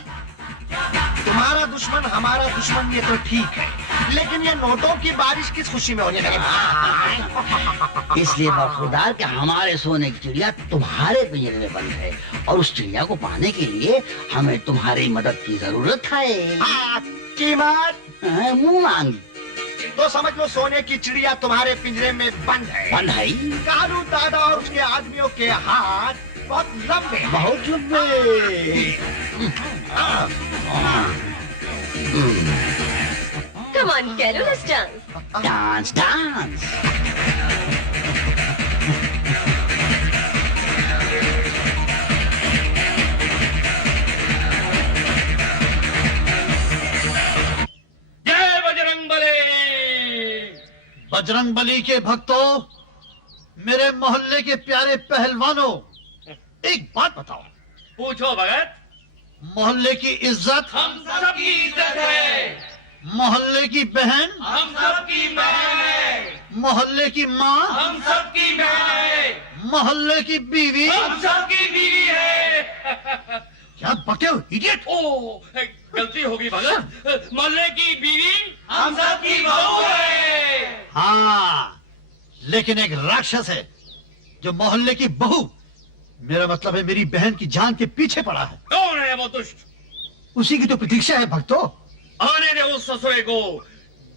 तुम्हारा दुश्मन हमारा दुश्मन ये तो ठीक है, लेकिन ये नोटों की बारिश किस खुशी में होने लगी? इसलिए बखुदार कि हमारे सोने की चिड़िया तुम्हारे पिंजरे में बंद है और उस चिड़िया को पाने के लिए हमें तुम्हारी मदद की जरूरत है। कीमत मुंह मांगी तो समझ लो सोने की चिड़िया तुम्हारे पिंजरे में बंद है। बंद है? कालू दादा और उसके आदमियों के हाथ बहुत लंबे हैं। बहुत लंबे। Come on, Carol, let's dance. Dance dance. जय बजरंग बली। बजरंग बली के भक्तों, मेरे मोहल्ले के प्यारे पहलवानों, एक बात बताओ। पूछो भगत। मोहल्ले की इज्जत हम सबकी इज्जत है। मोहल्ले की बहन हम सबकी बहन है। मोहल्ले की माँ हम सबकी बहन है। मोहल्ले की बीवी हम सबकी बीवी है। क्या बकते हो इडियट? ओ, गलती होगी भगत। मोहल्ले की बीवी हम सबकी बहू है। हाँ, लेकिन एक राक्षस है जो मोहल्ले की बहू, मेरा मतलब है मेरी बहन की जान के पीछे पड़ा है। कौन है वो दुष्ट? उसी की तो प्रतीक्षा है भक्तों। आने दे उस ससुरे को।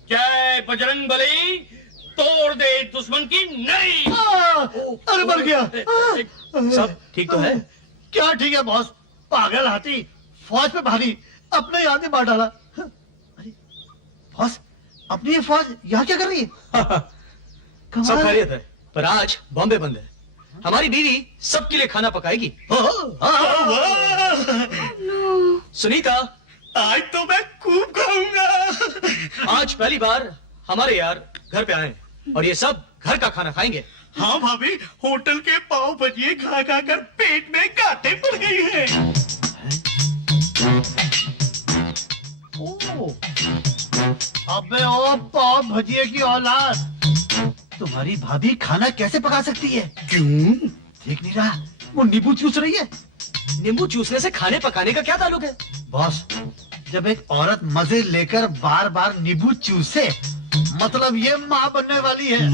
जय बजरंग बली, तोड़ दे दुश्मन की नई। अरे मर गया। सब ठीक तो है? क्या ठीक है बॉस? पागल हाथी फौज पे भागी, अपने ही आदमी मार डाला। अरे बॉस, अपनी ये फौज यहाँ क्या कर रही है? सब खैरियत है, पर आज बॉम्बे बंद है। हमारी बीवी सबके लिए खाना पकाएगी। सुनीता, आज तो मैं खूब खाऊंगा। आज पहली बार हमारे यार घर पे आए और ये सब घर का खाना खाएंगे। हाँ भाभी, होटल के पाव भजिए खा खा कर पेट में कांटे पड़ गई हैं। अबे ओ पाव भजिए की औलाद, तुम्हारी भाभी खाना कैसे पका सकती है? क्यों? देख नहीं रहा वो नींबू चूस रही है। नींबू चूसने से खाने पकाने का क्या ताल्लुक है? बॉस, जब एक औरत मजे लेकर बार बार नींबू चूसे, मतलब ये माँ बनने वाली है।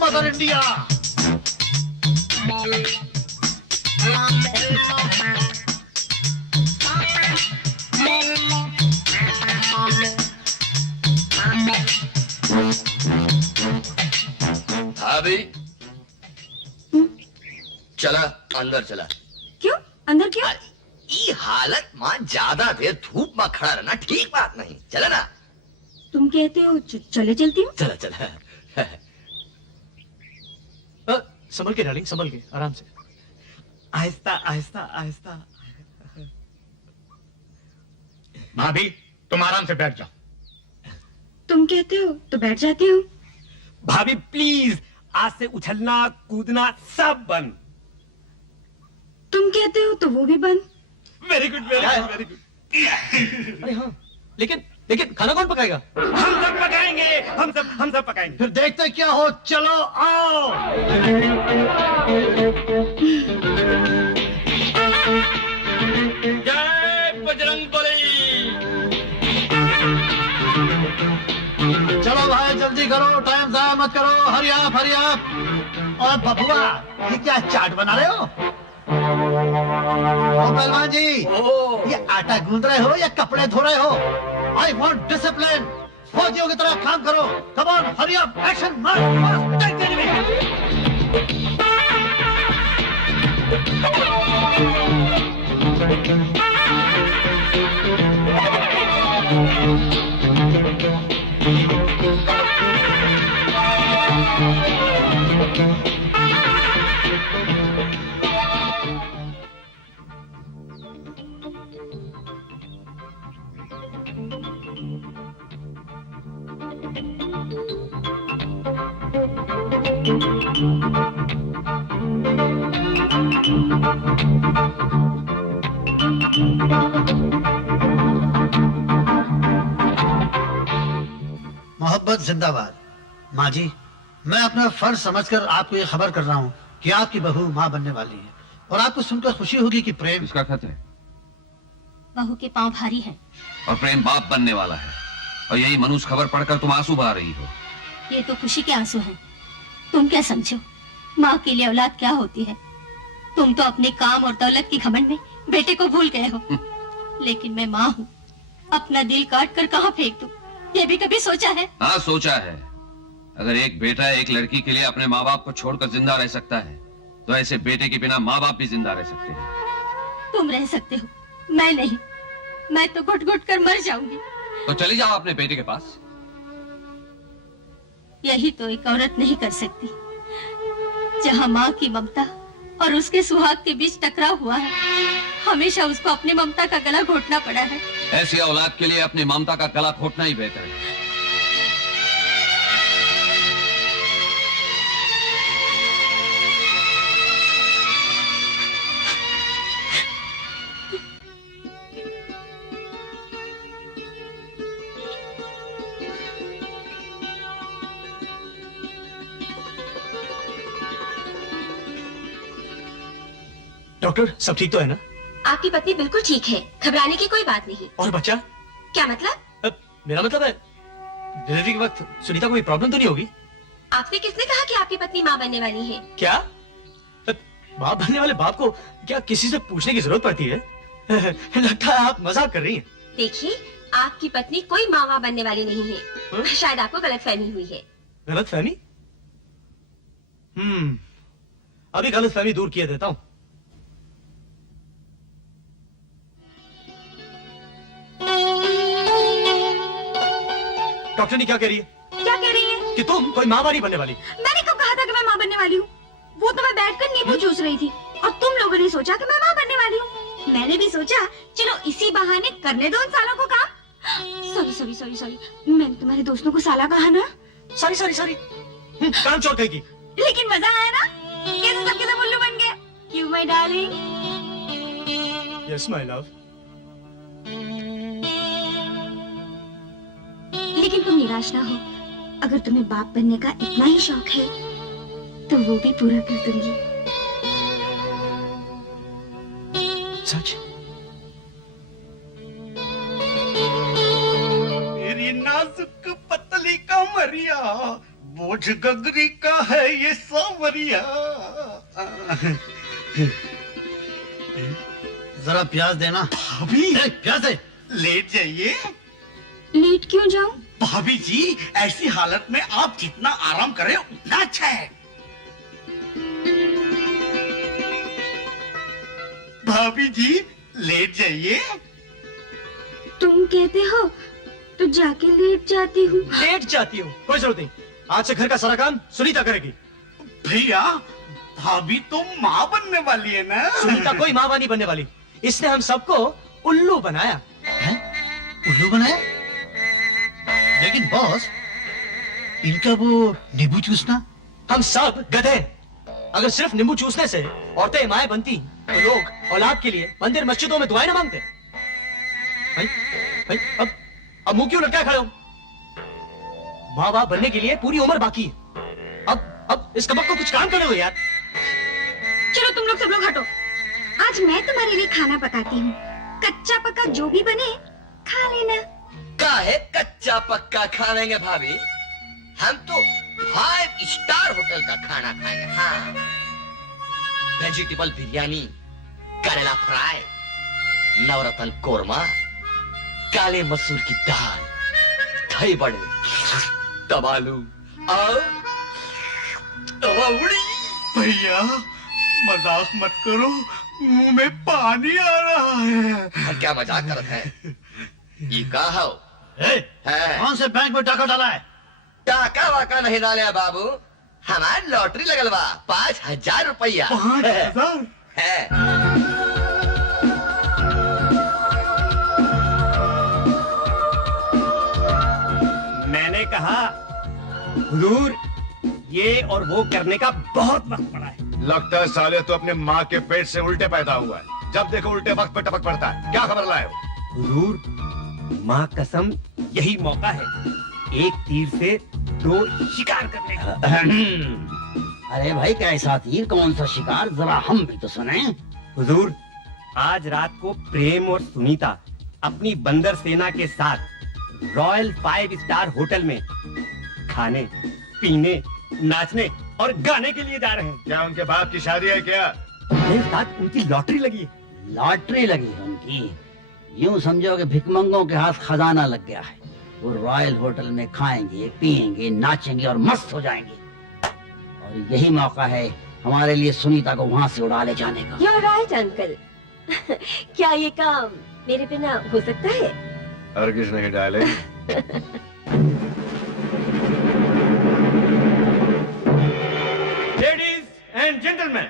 Mother India. भाभी, चला अंदर चला। क्यों अंदर क्यों? ये हालत मां ज्यादा देर धूप में खड़ा रहना ठीक बात नहीं। चला ना। तुम कहते हो चले चलती हूँ। चला चला। संभल के डार्लिंग, संभल के, आराम से। आहिस्ता आहिस्ता आहिस्ता। भाभी, तुम आराम से बैठ जाओ। तुम कहते हो तो बैठ जाती हूँ। भाभी प्लीज, आज से उछलना कूदना सब बंद। तुम कहते हो तो वो भी बंद। Very good, very good. अरे हाँ, लेकिन खाना कौन पकाएगा? हम सब पकाएंगे, हम सब पकाएंगे। फिर देखते क्या हो। चलो आओ। जय बजरंग बली। चलो भाई जल्दी करो, टाइम जाया मत करो। हरी आप, हरी आप। और बबुआ, ये क्या चाट बना रहे हो? ओ पहलवान जी, ये आटा गूंद रहे हो या कपड़े धो रहे हो? I want discipline. फौजियों की तरह काम करो। Come on, hurry up, action, march, take the enemy. मोहब्बत जिंदाबाद। माँ जी, मैं अपना फर्ज समझकर आपको ये खबर कर रहा हूँ कि आपकी बहू माँ बनने वाली है, और आपको सुनकर खुशी होगी कि प्रेम इसका खत है बहू के पांव भारी हैं। और प्रेम बाप बनने वाला है, और यही मनुष्य खबर पढ़कर तुम आंसू बहा रही हो। ये तो खुशी के आंसू हैं। तुम क्या समझो माँ के लिए औलाद क्या होती है? तुम तो अपने काम और दौलत की घमंड में बेटे को भूल गए हो। लेकिन मैं माँ हूँ, अपना दिल काट कर कहाँ फेंक दूं? ये भी कभी सोचा है? हाँ सोचा है। अगर एक बेटा एक लड़की के लिए अपने माँ बाप को छोड़कर जिंदा रह सकता है, तो ऐसे बेटे के बिना माँ बाप भी जिंदा रह सकते हैं। तुम रह सकते हो, मैं नहीं। मैं तो घुट घुट कर मर जाऊंगी। तो चली जाओ अपने बेटे के पास। यही तो एक औरत नहीं कर सकती। जहाँ माँ की ममता और उसके सुहाग के बीच टकराव हुआ है, हमेशा उसको अपनी ममता का गला घोटना पड़ा है। ऐसी औलाद के लिए अपनी ममता का गला घोटना ही बेहतर है। डॉक्टर सब ठीक तो है ना? आपकी पत्नी बिल्कुल ठीक है, घबराने की कोई बात नहीं। और बच्चा? क्या मतलब? मेरा मतलब है डिलीवरी के वक्त सुनीता को कोई प्रॉब्लम तो नहीं होगी? आपसे किसने कहा कि आपकी पत्नी माँ बनने वाली है? क्या बाप बनने वाले बाप को क्या किसी से पूछने की जरूरत पड़ती है? लगता है आप मजाक कर रही हैं। देखिए, आपकी पत्नी कोई माँ बनने वाली नहीं है। शायद आपको गलतफहमी हुई है। गलतफहमी? अभी गलतफहमी दूर किए देता हूँ। डॉक्टर ने क्या कह रही है? क्या कह रही है? कि तुम कोई माँ नहीं बनने वाली। मैंने कब कहा था कि मैं माँ बनने वाली हूँ? वो तो मैं बैठकर नींबू चूस रही थी और तुम लोगों ने सोचा कि मैं माँ बनने वाली हूँ। मैंने भी सोचा चलो इसी बहाने करने दो उन सालों को काम। सॉरी सॉरी सॉरी सॉरी, मैंने तुम्हारे दोस्तों को साला कहा ना? सॉरी सॉरी सॉरी, काम चोर कहेगी। लेकिन मजा आया ना? कैसे सबके सब उल्लू बन गए? क्यों my darling? Yes my love. लेकिन तुम निराश ना हो, अगर तुम्हें बाप बनने का इतना ही शौक है तो वो भी पूरा कर दूंगी। सच? मेरी नाजुक पतली कमरिया, बोझ गगरी का है ये सांवरिया। जरा प्याज देना। भाभी प्याज दे। लेट जाइए। लेट क्यों जाऊं? भाभी जी, ऐसी हालत में आप जितना आराम करें उतना अच्छा है। भाभी जी लेट जाइए। तुम कहते हो तो जाके लेट जाती हूँ। लेट जाती हूँ? कोई जरूरत नहीं, आज से घर का सारा काम सुनीता करेगी। भैया, भाभी तो माँ बनने वाली है ना? सुनीता कोई माँ नहीं बनने वाली। इसने हम सबको उल्लू बनाया। है? उल्लू बनाया? लेकिन बॉस, इनका वो नींबू चूसना? हम सब गधे। अगर सिर्फ नींबू चूसने से औरतें माएं बनती तो लोग औलाद के लिए मंदिर मस्जिदों में दुआएं न मांगते। भाई, भाई, अब मुंह क्यों लटकाए खड़े हो? माँ बाप बनने के लिए पूरी उम्र बाकी है। अब इस कबक को कुछ काम करने दो यार। चलो तुम लोग सब लोग हटो। आज मैं तुम्हारे लिए खाना पकाती हूँ। कच्चा पक्का जो भी बने खा लेना। काहे कच्चा पक्का खा लेंगे भाभी? हम तो 5 स्टार होटल का खाना खाएंगे। हाँ, वेजिटेबल बिरयानी, करेला फ्राई, नवरत्न कोरमा, काले मसूर की दाल, दही बड़े, तबालू और तवाउड़ी। भैया मजाक मत करो, मुंह में पानी आ रहा है। क्या मजाक करते हैं? ये कहा हो? कौन से बैंक में टाका डाला है? टाका वाका नहीं डाले हैं बाबू, हमारी लॉटरी लगल बा 5000 रुपया। 5000 है। मैंने कहा हुजूर, ये और वो करने का बहुत वक्त पड़ा है। लगता है साले तो अपने माँ के पेट से उल्टे पैदा हुआ है। जब देखो उल्टे वक्त पे टपक पड़ता है। क्या खबर लाए हो? हुजूर, माँ कसम यही मौका है। एक तीर से तो शिकार करने का। अरे भाई कैसा तीर, कौन सा शिकार, जरा हम भी तो सुने। हुजूर, आज रात को प्रेम और सुनीता अपनी बंदर सेना के साथ रॉयल 5 स्टार होटल में खाने, पीने, नाचने और गाने के लिए जा रहे हैं। क्या उनके बाप की शादी है क्या? मेरे साथ उनकी लॉटरी लगी है। लॉटरी लगी है उनकी? यूं समझो कि भिकमंगों के हाथ खजाना लग गया है। वो रॉयल होटल में खाएंगे, पिएंगे, नाचेंगे और मस्त हो जाएंगे। और यही मौका है हमारे लिए सुनीता को वहाँ से उड़ा ले जाने का। You're right, uncle. क्या ये काम मेरे बिना हो सकता है? हरगिज़ नहीं डाले। लेडीज एंड जेंटलमैन,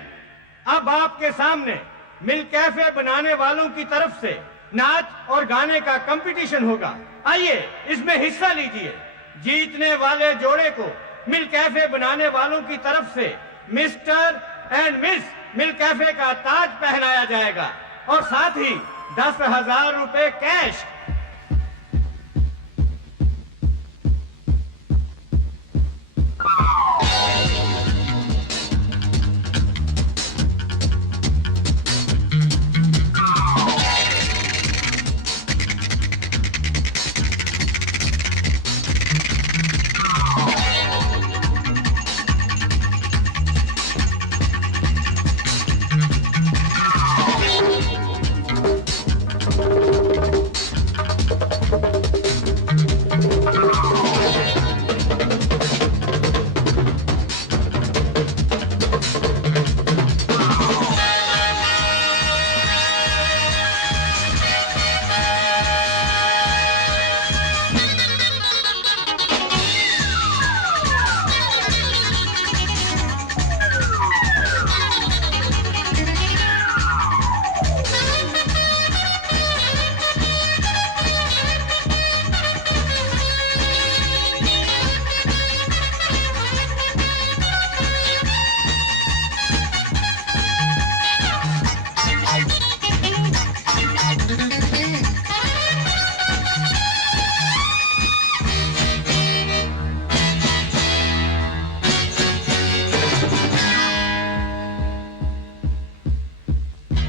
अब आपके सामने मिल कैफे बनाने वालों की तरफ से नाच और गाने का कंपटीशन होगा। आइए इसमें हिस्सा लीजिए। जीतने वाले जोड़े को मिल कैफे बनाने वालों की तरफ से mister and miss mill cafe का ताज पहनाया जाएगा और साथ ही 10,000 रुपए कैश।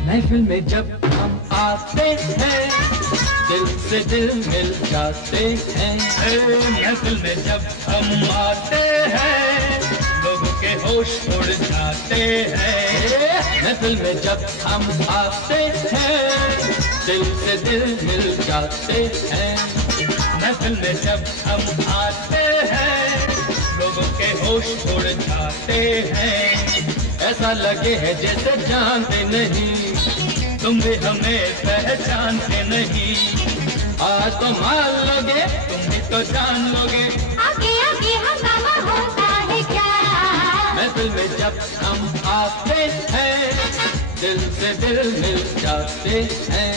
महफिल में जब हम आते हैं दिल से दिल मिल जाते हैं। महफिल में जब हम आते हैं लोगों के होश उड़ जाते हैं। महफिल में जब हम आते हैं दिल से दिल मिल जाते हैं। महफिल में जब हम आते हैं लोगों के होश उड़ जाते हैं। ऐसा लगे है जैसे जानते नहीं, तुम भी हमें पहचानते नहीं। आज तो मान लोगे, तुम भी तो जान लोगे। आगे आगे हंगामा होता है क्या? महफिल में जब हम आते हैं दिल से दिल मिल जाते हैं।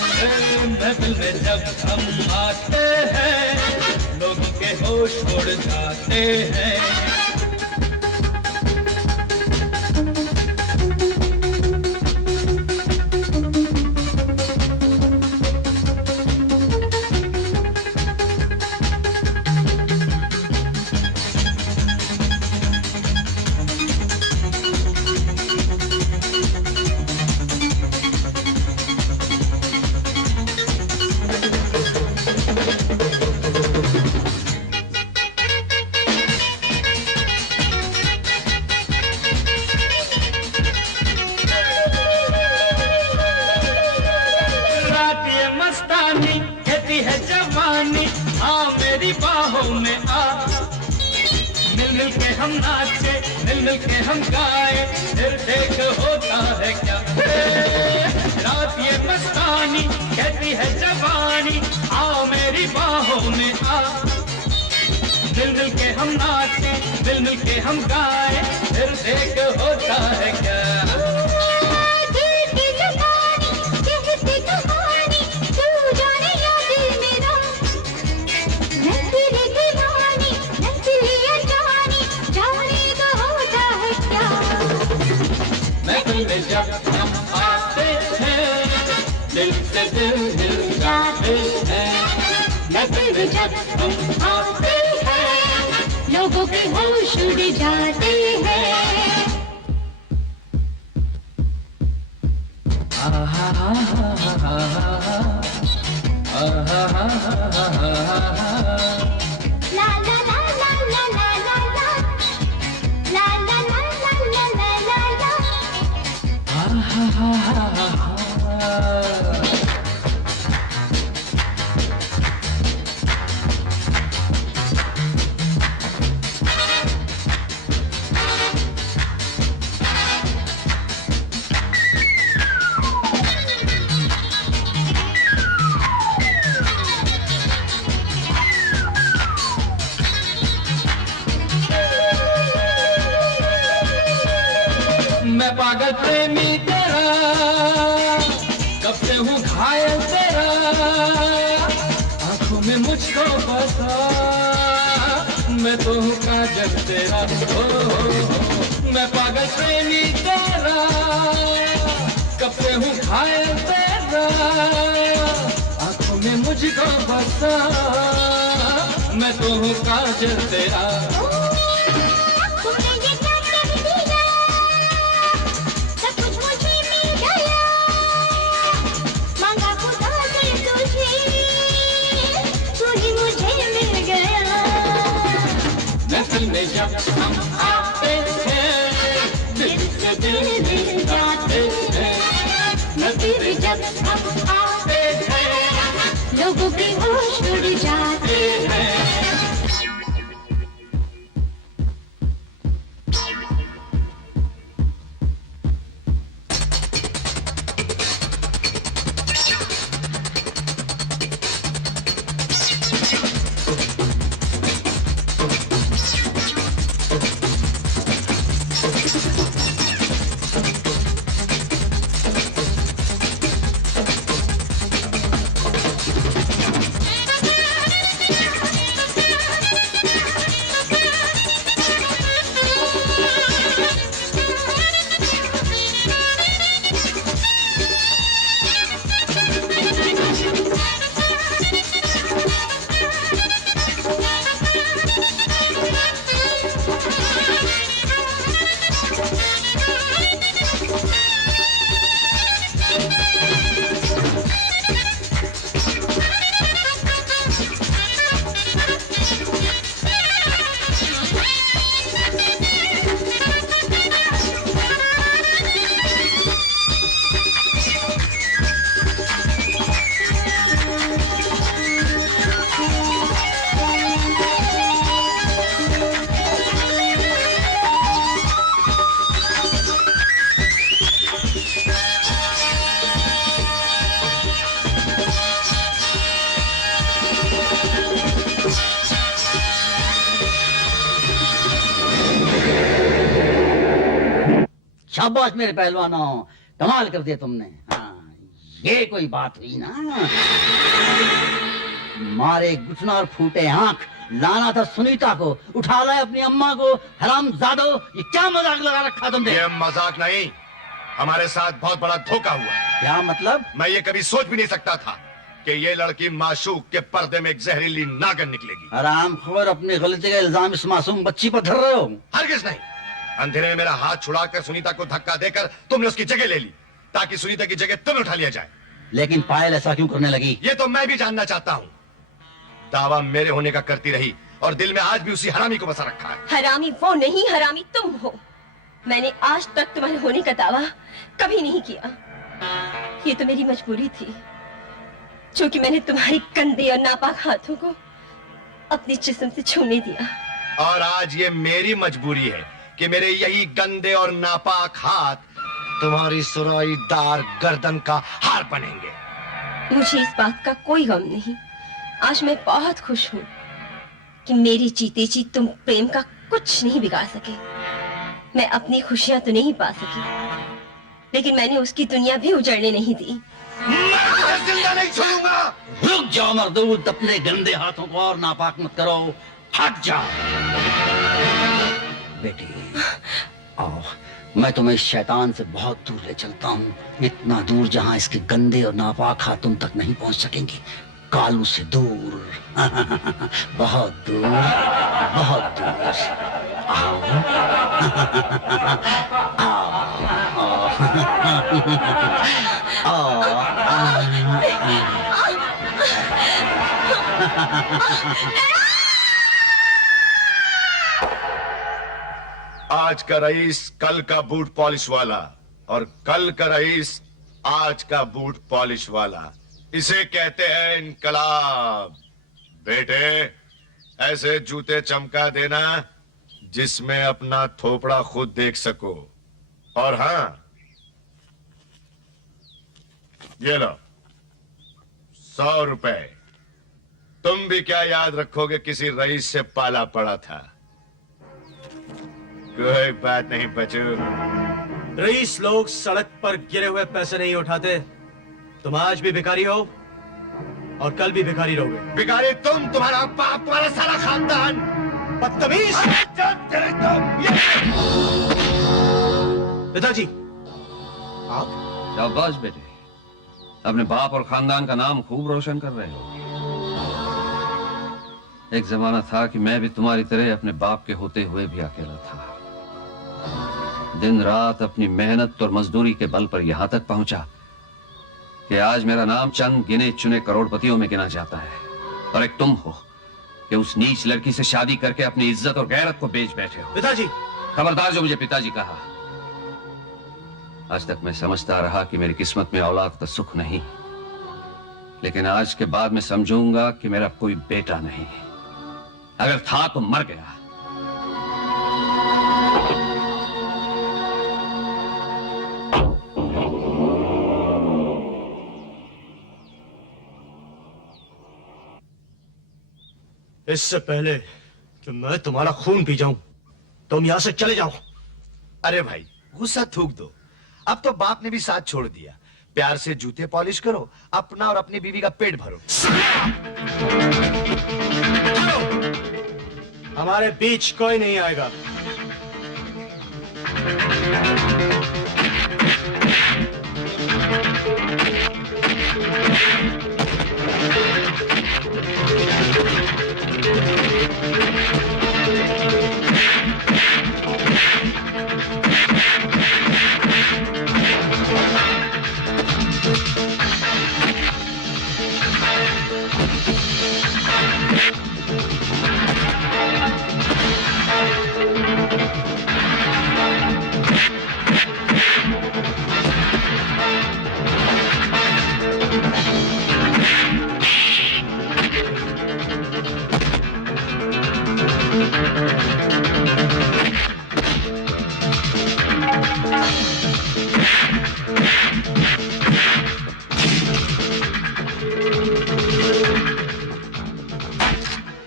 महफिल में जब हम आते हैं लोगों के होश उड़ जाते हैं। मिल के हम नाचे, मिल के हम गाए, फिर देख होता है क्या। रात ये मस्तानी कहती है जवानी, आओ मेरी बाहों में आ। मिल के हम नाचे, मिल के हम गाए, फिर देख होता है क्या। में जब हम आते हैं दिल से दिल मिल जाते हैं। महफिल में जब हम आते हैं लोगों लोगों के होश उड़ जाते हैं। ला ला ला ला ला ला ला ला ला ला ला ला ला ला मैं पागल प्रेमी तेरा, कब से हूँ घायल तेरा, आंखों में मुझको बसा, मैं तो हूँ काजल तेरा। मैं पागल प्रेमी तेरा, कब से हूँ घायल तेरा, आंखों में मुझको बसा, मैं तो हूँ काजल तेरा। दिल में जब हम आते हैं, दिल से दिल मिल जाते हैं। नजर जब हम आते हैं, लोगों के होश उड़ जाते हैं। शाबाश मेरे पहलवानों, कमाल कर दिया तुमने। हाँ, ये कोई बात हुई ना। मारे घुटना और फूटे आंख, लाना था सुनीता को, उठा लाए अपनी अम्मा को। हरामजादो, ये क्या मजाक लगा रखा तुमने? ये मजाक नहीं, हमारे साथ बहुत बड़ा धोखा हुआ। क्या मतलब? मैं ये कभी सोच भी नहीं सकता था कि ये लड़की माशूक के पर्दे में एक जहरीली नागन निकलेगी। हरामखोर, अपनी गलती का इल्जाम इस मासूम बच्ची पर धर रहे हो। हरगिज नहीं। अंधेरे में मेरा हाथ छुड़ाकर सुनीता को धक्का देकर तुमने उसकी जगह ले ली, ताकि सुनीता की जगह तुम्हें उठा लिया जाए। लेकिन पायल ऐसा क्यों करने लगी? ये तो मैं भी जानना चाहता हूँ। दावा मेरे होने का करती रही और दिल में आज भी उसी हरामी को बसा रखा है। हरामी वो नहीं, हरामी तुम हो। मैंने आज तक तुम्हारे होने का दावा कभी नहीं किया। ये तो मेरी मजबूरी थी, क्योंकि मैंने तुम्हारे गंदे और नापाक हाथों को अपने जिस्म से छूने दिया। और आज ये मेरी मजबूरी है कि मेरे यही गंदे और नापाक हाथ तुम्हारी सुराईदार गर्दन का हार बनेंगे। मुझे इस बात का कोई गम नहीं। आज मैं बहुत खुश हूँ कि मेरी जीते जी तुम प्रेम का कुछ नहीं बिगाड़ सके। मैं अपनी खुशियां तो नहीं पा सकी, लेकिन मैंने उसकी दुनिया भी उजड़ने नहीं दी। मैं जिंदा नहीं छोड़ूंगा। रुक जाओ मर्दूद, अपने गंदे हाथों को और नापाक मत करो, हट जाओ। बेटी आओ, मैं तुम्हें इस शैतान से बहुत दूर ले चलता हूँ, इतना दूर जहाँ इसके गंदे और नापाक हाथ तुम तक नहीं पहुँच सकेंगे। कालू से दूर, बहुत दूर, बहुत दूर। आओ, आओ, आज का रईस कल का बूट पॉलिश वाला, और कल का रईस आज का बूट पॉलिश वाला। इसे कहते हैं इनकलाब। बेटे, ऐसे जूते चमका देना जिसमें अपना थोपड़ा खुद देख सको। और हाँ, ये लो 100 रुपए। तुम भी क्या याद रखोगे, किसी रईस से पाला पड़ा था। कोई बात नहीं बच्चू। रईस लोग सड़क पर गिरे हुए पैसे नहीं उठाते। तुम आज भी भिखारी हो और कल भी भिखारी रहोगे। भिखारी तुम, तुम्हारा बाप, तुम्हारा सारा खानदान। बदतमीज! पिताजी, आप शाबाश बेटे, अपने बाप और खानदान का नाम खूब रोशन कर रहे हो। एक जमाना था कि मैं भी तुम्हारी तरह अपने बाप के होते हुए भी अकेला था। दिन रात अपनी मेहनत और मजदूरी के बल पर यहां तक पहुंचा कि आज मेरा नाम चंद गिने चुने करोड़पतियों में गिना जाता है। और एक तुम हो कि उस नीच लड़की से शादी करके अपनी इज्जत और गैरत को बेच बैठे हो। पिताजी! खबरदार जो मुझे पिताजी कहा। आज तक मैं समझता रहा कि मेरी किस्मत में औलाद का सुख नहीं, लेकिन आज के बाद मैं समझूंगा कि मेरा कोई बेटा नहीं। अगर था तो मर गया। इससे पहले कि मैं तुम्हारा खून पी जाऊं, तुम यहां से चले जाओ। अरे भाई, गुस्सा थूक दो। अब तो बाप ने भी साथ छोड़ दिया। प्यार से जूते पॉलिश करो, अपना और अपनी बीवी का पेट भरो। हमारे बीच कोई नहीं आएगा।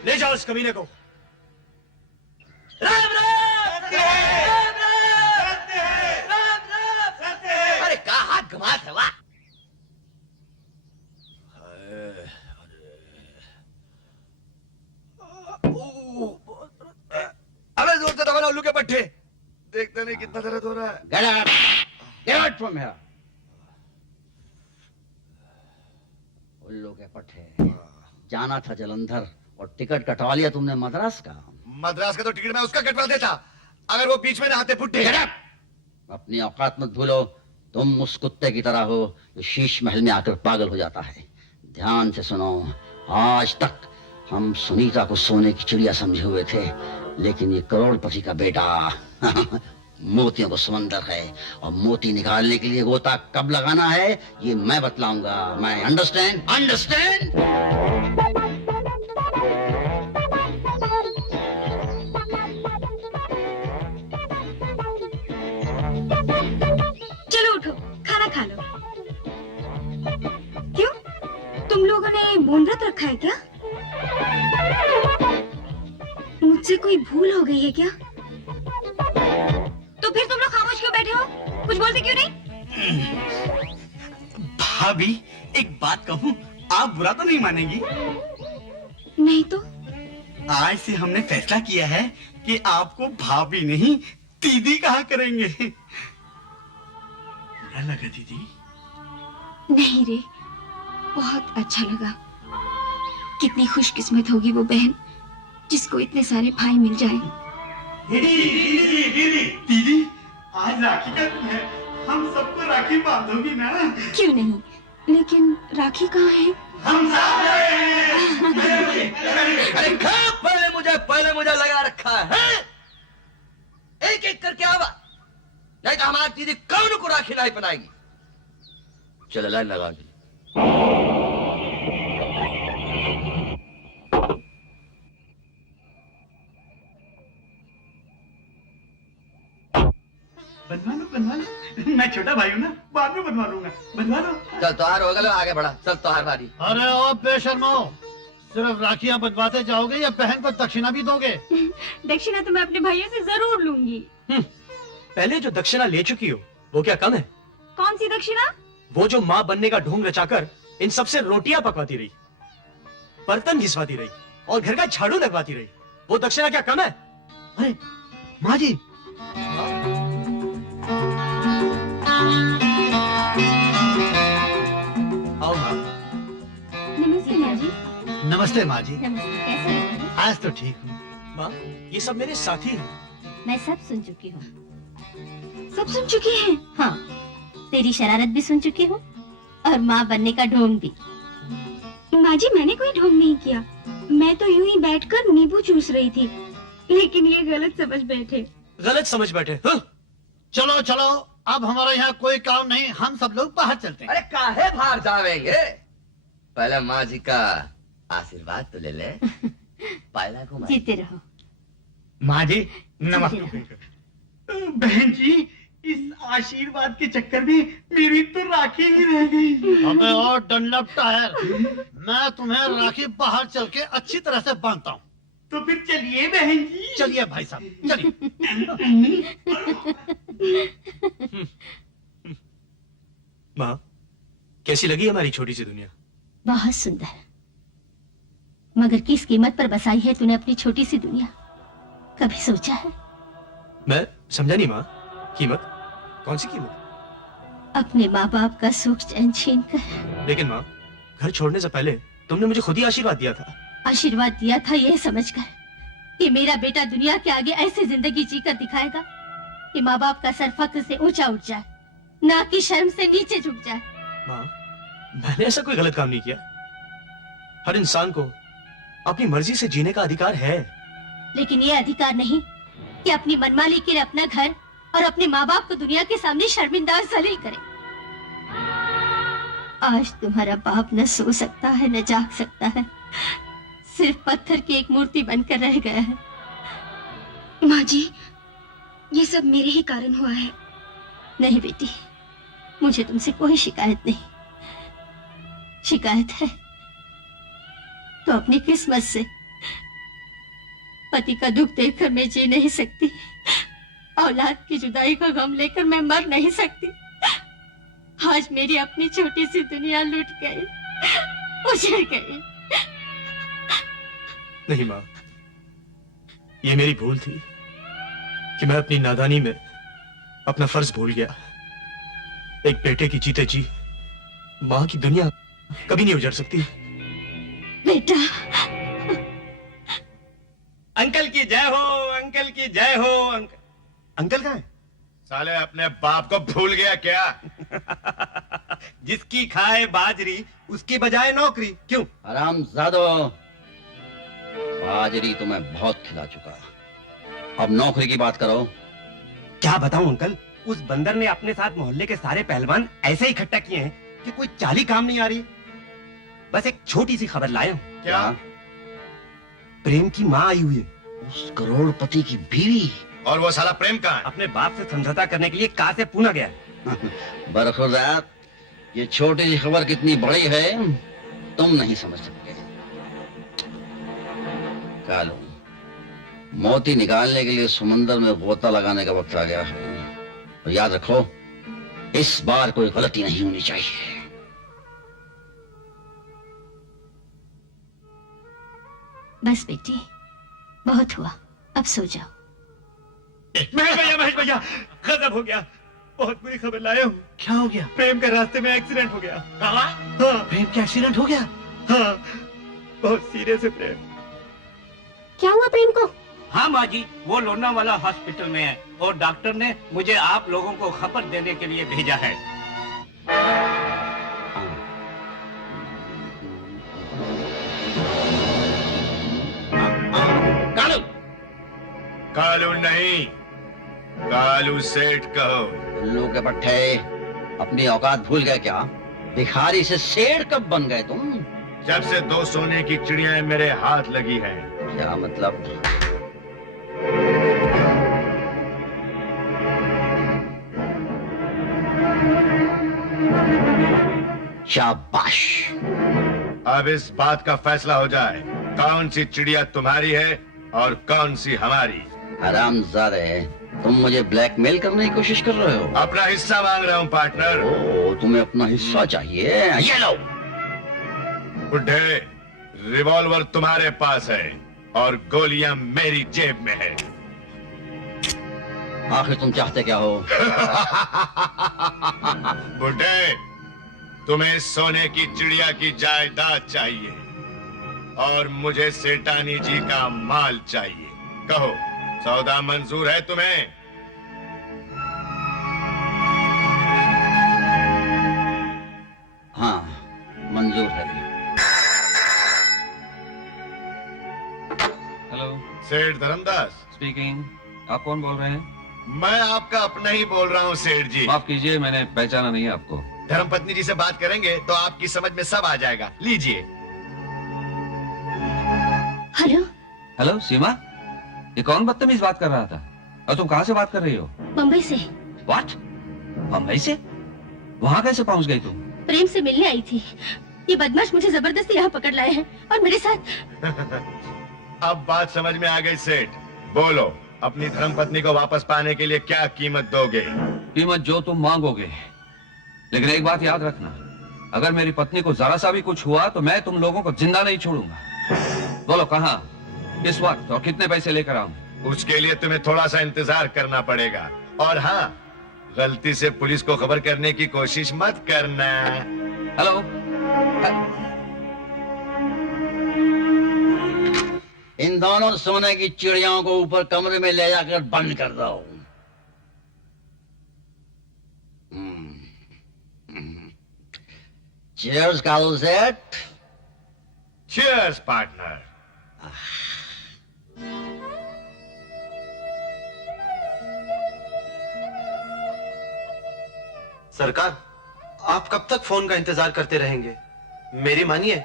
ले जाओ इस कमीने को। अरे कहा हाथ घुमात है वाह। अबे जोर से दबा उल्लू के पट्टे। देखते नहीं कितना दर्द हो रहा है। Get out from here. उल्लू के पट्टे। जाना था जलंधर और टिकट कटवा लिया तुमने मद्रास का। मद्रास का तो टिकट मैं उसका कटवा देता अगर वो बीच में ना आते फुट्टे। अपनी औकात मत भूलो। तुम उस कुत्ते की तरह हो जो शीश महल में आकर पागल हो जाता है। ध्यान से सुनो, आज तक हम सुनीता को सोने की चिड़िया समझे हुए थे, लेकिन ये करोड़पति का बेटा मोतियों को समंदर है, और मोती निकालने के लिए गोता कब लगाना है ये मैं बतलाऊंगा। मैं अंडरस्टैंड अंडरस्टैंड। चलो उठो, खाना खा लो। क्यों, तुम लोगों ने मौन व्रत रखा है क्या? मुझसे कोई भूल हो गई है क्या? तो फिर तुम लोग खामोश क्यों बैठे हो? कुछ बोलते क्यों नहीं? भाभी, एक बात कहूँ, आप बुरा तो नहीं मानेगी? नहीं तो? आज से हमने फैसला किया है कि आपको भाभी नहीं दीदी कहा करेंगे। बुरा लगा दीदी? नहीं रे, बहुत अच्छा लगा। कितनी खुशकिस्मत होगी वो बहन जिसको इतने सारे भाई मिल जाए। दीदी आज राखी का दिन है, हम सबको राखी बांधोगी ना? क्यों नहीं, लेकिन राखी कहाँ है? हम अरे कहाँ पहले मुझे लगा रखा है? एक एक करके आवा, नहीं तो हमारी दीदी कौन को राखी नहीं बनाएगी। चलो लाइन लगा दी। बनवा लो, मैं छोटा भाई हूँ ना, बाद में बनवा लूंगा। बनवा लो। चल त्योहार हो गया, आगे बढ़ा। चल त्योहार बारी। अरे ओ बेशर्मो, सिर्फ राखियां बंधवाते जाओगे या बहन को दक्षिणा भी दोगे? दक्षिणा तो मैं अपने भाइयों से जरूर लूंगी। पहले जो दक्षिणा ले चुकी हो वो क्या कम है? कौन सी दक्षिणा? वो जो माँ बनने का ढोंग रचाकर इन सबसे रोटियां पकवाती रही, बर्तन घिसवाती रही और घर का झाड़ू लगवाती रही, वो दक्षिणा क्या कम है? अरे माँ जी, आओ माँ। नमस्ते माँ जी। नमस्ते माँ जी। नमस्ते, कैसे हो? आज तो ठीक हूँ। माँ, ये सब मेरे साथी हैं। मैं सब सुन चुकी हूँ। सब सुन चुकी हैं? हाँ, तेरी शरारत भी सुन चुकी हूँ और माँ बनने का ढोंग भी। माँ जी, मैंने कोई ढोंग नहीं किया, मैं तो यूं ही बैठकर नींबू चूस रही थी, लेकिन ये गलत समझ बैठे। गलत समझ बैठे? हाँ? चलो चलो, अब हमारा यहाँ कोई काम नहीं, हम सब लोग बाहर चलते हैं। अरे काहे बाहर जावेंगे? पहले माँ जी का आशीर्वाद तो ले ले। पहला को जीते रहो। माँ जी नमस्ते। बहन जी, इस आशीर्वाद के चक्कर में मेरी तो राखी ही रह गई। अबे और डनलप टायर, मैं तुम्हें राखी बाहर चल के अच्छी तरह से बांधता हूँ। तो फिर चलिए बहन जी। चलिए भाई साहब, चलिए। माँ, कैसी लगी हमारी छोटी सी दुनिया? बहुत सुंदर, मगर किस कीमत पर बसाई है तूने अपनी छोटी सी दुनिया? कभी सोचा है? मैं समझा नहीं माँ। कीमत? कौन सी कीमत? अपने माँ बाप का सुख चैन छीन कर। लेकिन माँ, घर छोड़ने से पहले तुमने मुझे खुद ही आशीर्वाद दिया था। आशीर्वाद दिया था ये समझकर कि मेरा बेटा दुनिया के आगे ऐसी जिंदगी जीकर दिखाएगा कि माँ बाप का सर फख्र से ऊंचा उठ जाए, ना कि शर्म से नीचे झुक जाए। माँ, मैंने ऐसा कोई गलत काम नहीं किया। हर इंसान को अपनी मर्जी से जीने का अधिकार है। लेकिन ये अधिकार नहीं कि अपनी मनमानी के लिए अपना घर और अपने माँ बाप को दुनिया के सामने शर्मिंदा और जलील करे। आज तुम्हारा बाप न सो सकता है न जाग सकता है, सिर्फ पत्थर की एक मूर्ति बनकर रह गया है। माँ जी, ये सब मेरे ही कारण हुआ है। नहीं बेटी, मुझे तुमसे कोई शिकायत नहीं। शिकायत है तो अपनी किस्मत से। पति का दुख देखकर मैं जी नहीं सकती, औलाद की जुदाई का गम लेकर मैं मर नहीं सकती। आज मेरी अपनी छोटी सी दुनिया लुट गई, उजड़ गई। नहीं माँ, ये मेरी भूल थी कि मैं अपनी नादानी में अपना फर्ज भूल गया। एक बेटे की जीते जी माँ की दुनिया कभी नहीं उजड़ सकती। बेटा, अंकल की जय हो, अंकल की जय हो। अंकल कहाँ है? साले अपने बाप को भूल गया क्या? जिसकी खाए बाजरी उसकी बजाय नौकरी। क्यों? हरामजादो, बाजरी तो मैं बहुत खिला चुका, अब नौकरी की बात करो। क्या बताऊं अंकल, उस बंदर ने अपने साथ मोहल्ले के सारे पहलवान ऐसे इकट्ठा किए हैं कि कोई चाल ही काम नहीं आ रही। बस एक छोटी सी खबर लाया हूं। क्या? प्रेम की माँ आई हुई है। उस करोड़पति की बीवी? और वो साला प्रेम कहाँ है? अपने बाप से समझौता करने के लिए कार से पूना गया। बरखुरदार, ये छोटी सी खबर कितनी बड़ी है तुम नहीं समझ सकते। कालू, मोती निकालने के लिए समुंदर में गोता लगाने का वक्त आ गया है। और याद रखो, इस बार कोई गलती नहीं होनी चाहिए। बस बेटी, बहुत हुआ, अब सो जाओ। महेश भैया, गजब हो गया। बहुत बुरी खबर लाया हूँ। क्या हो गया? प्रेम के रास्ते में एक्सीडेंट हो गया। प्रेम का एक्सीडेंट हो गया? हाँ, बहुत सीरियस है प्रेम। क्या हुआ प्रेम को? हाँ माँ जी, वो लोनावाला हॉस्पिटल में है और डॉक्टर ने मुझे आप लोगों को खबर देने के लिए भेजा है। कालू कालू नहीं, कालू सेठ कहो। उल्लू के पट्टे, अपनी औकात भूल गए क्या? भिखारी से सेठ कब बन गए तुम? जब से 2 सोने की चिड़िया मेरे हाथ लगी हैं। क्या मतलब? शाबाश। अब इस बात का फैसला हो जाए, कौन सी चिड़िया तुम्हारी है और कौन सी हमारी। हरामजादे, तुम मुझे ब्लैकमेल करने की कोशिश कर रहे हो? अपना हिस्सा मांग रहा हूँ पार्टनर। ओ, तुम्हें अपना हिस्सा चाहिए? ये लो। बुड्ढे, रिवॉल्वर तुम्हारे पास है और गोलियां मेरी जेब में है। आखिर तुम चाहते क्या हो? बुड्ढे, तुम्हें सोने की चिड़िया की जायदाद चाहिए और मुझे सेठानी जी का माल चाहिए। कहो, सौदा मंजूर है तुम्हें? हाँ, मंजूर है। हेलो, सेठ धर्मदास स्पीकिंग। आप कौन बोल रहे हैं? मैं आपका अपना ही बोल रहा हूँ सेठ जी। माफ कीजिए, मैंने पहचाना नहीं आपको। धर्मपत्नी जी से बात करेंगे तो आपकी समझ में सब आ जाएगा। लीजिए। हेलो। हेलो सीमा, ये कौन बदतमीज बात कर रहा था? और तुम कहाँ से बात कर रही हो? बम्बई से। व्हाट? बम्बई से? वहाँ कैसे पहुँच गई तुम? प्रेम से मिलने आई थी। ये बदमाश मुझे जबरदस्ती यहाँ पकड़ लाए हैं और मेरे साथ। अब बात समझ में आ गई सेठ। बोलो, अपनी धर्मपत्नी को वापस पाने के लिए क्या कीमत दोगे? कीमत जो तुम मांगोगे, लेकिन एक बात याद रखना, अगर मेरी पत्नी को जरा सा भी कुछ हुआ तो मैं तुम लोगों को जिंदा नहीं छोड़ूंगा। बोलो कहाँ, किस वक्त और कितने पैसे लेकर आऊं? उसके लिए तुम्हें थोड़ा सा इंतजार करना पड़ेगा। और हाँ, गलती से पुलिस को खबर करने की कोशिश मत करना। हेलो। इन दोनों सोने की चिड़ियाओं को ऊपर कमरे में ले जाकर बंद कर दो। Cheers, कालू सेठ। Cheers, partner. सरकार, आप कब तक फोन का इंतजार करते रहेंगे? मेरी मानिए,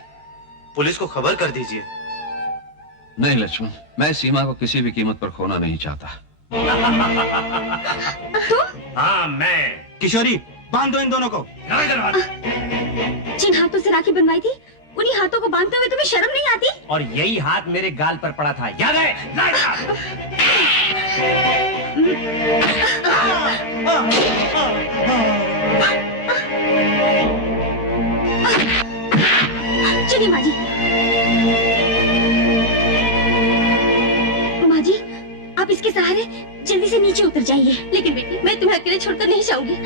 पुलिस को खबर कर दीजिए। नहीं लक्ष्मण, मैं सीमा को किसी भी कीमत पर खोना नहीं चाहता। हाँ मैं। किशोरी, बांध दो इन दोनों को। जिन हाथों से राखी बनवाई थी, उन्हीं हाथों को बांधते हुए तुम्हें शर्म नहीं आती? और यही हाथ मेरे गाल पर पड़ा था, याद है? चलिए माँ जी। माँ जी, आप इसके सहारे जल्दी से नीचे उतर जाइए। लेकिन बेटी, मैं तुम्हें अकेले छोड़कर नहीं जाऊंगी।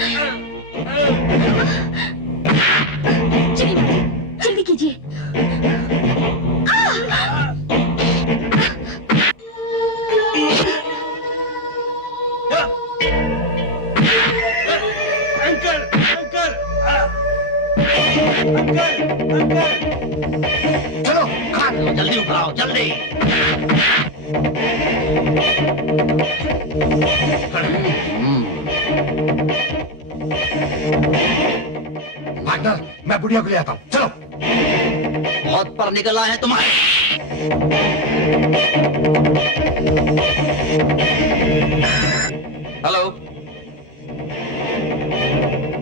चलिए माँ जी, जल्दी कीजिए। अंकल, अंकल, अंकल, चलो, जल्दी उठाओ, जल्दी। पार्टनर, मैं बुढ़िया को ले आता हूँ। चलो। बहुत पर निकल आए हैं तुम्हारे। हेलो।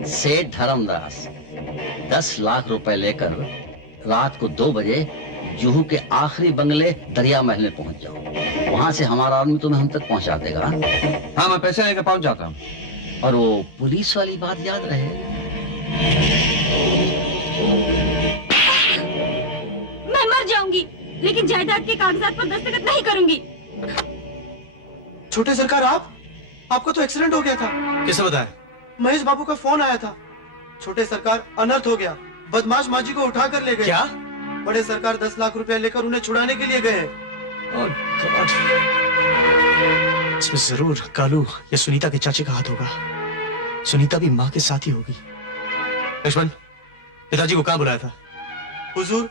सेठ धर्मदास, 10 लाख रुपए लेकर रात को 2 बजे जुहू के आखिरी बंगले दरिया महल में पहुंच जाओ। वहां से हमारा आदमी तुम्हें हम तक पहुंचा देगा। हाँ, मैं पैसे लेकर पहुंच जाता हूँ। और वो पुलिस वाली बात याद रहे। मैं मर जाऊंगी, लेकिन जायदाद के कागजात पर दस्तखत नहीं करूंगी। छोटे सरकार, आपका तो एक्सीडेंट हो गया था। किसे बताया? महेश बाबू का फोन आया था। छोटे सरकार, अनर्थ हो गया। बदमाश माँ जी को उठा कर ले गए। क्या? बड़े सरकार 10 लाख रुपया लेकर उन्हें छुड़ाने के लिए गए हैं। और इसमें जरूर कालू या सुनीता के चाचे का हाथ होगा। सुनीता भी माँ के साथ ही होगी। लक्ष्मण, पिताजी को कहाँ बुलाया था? हुजूर,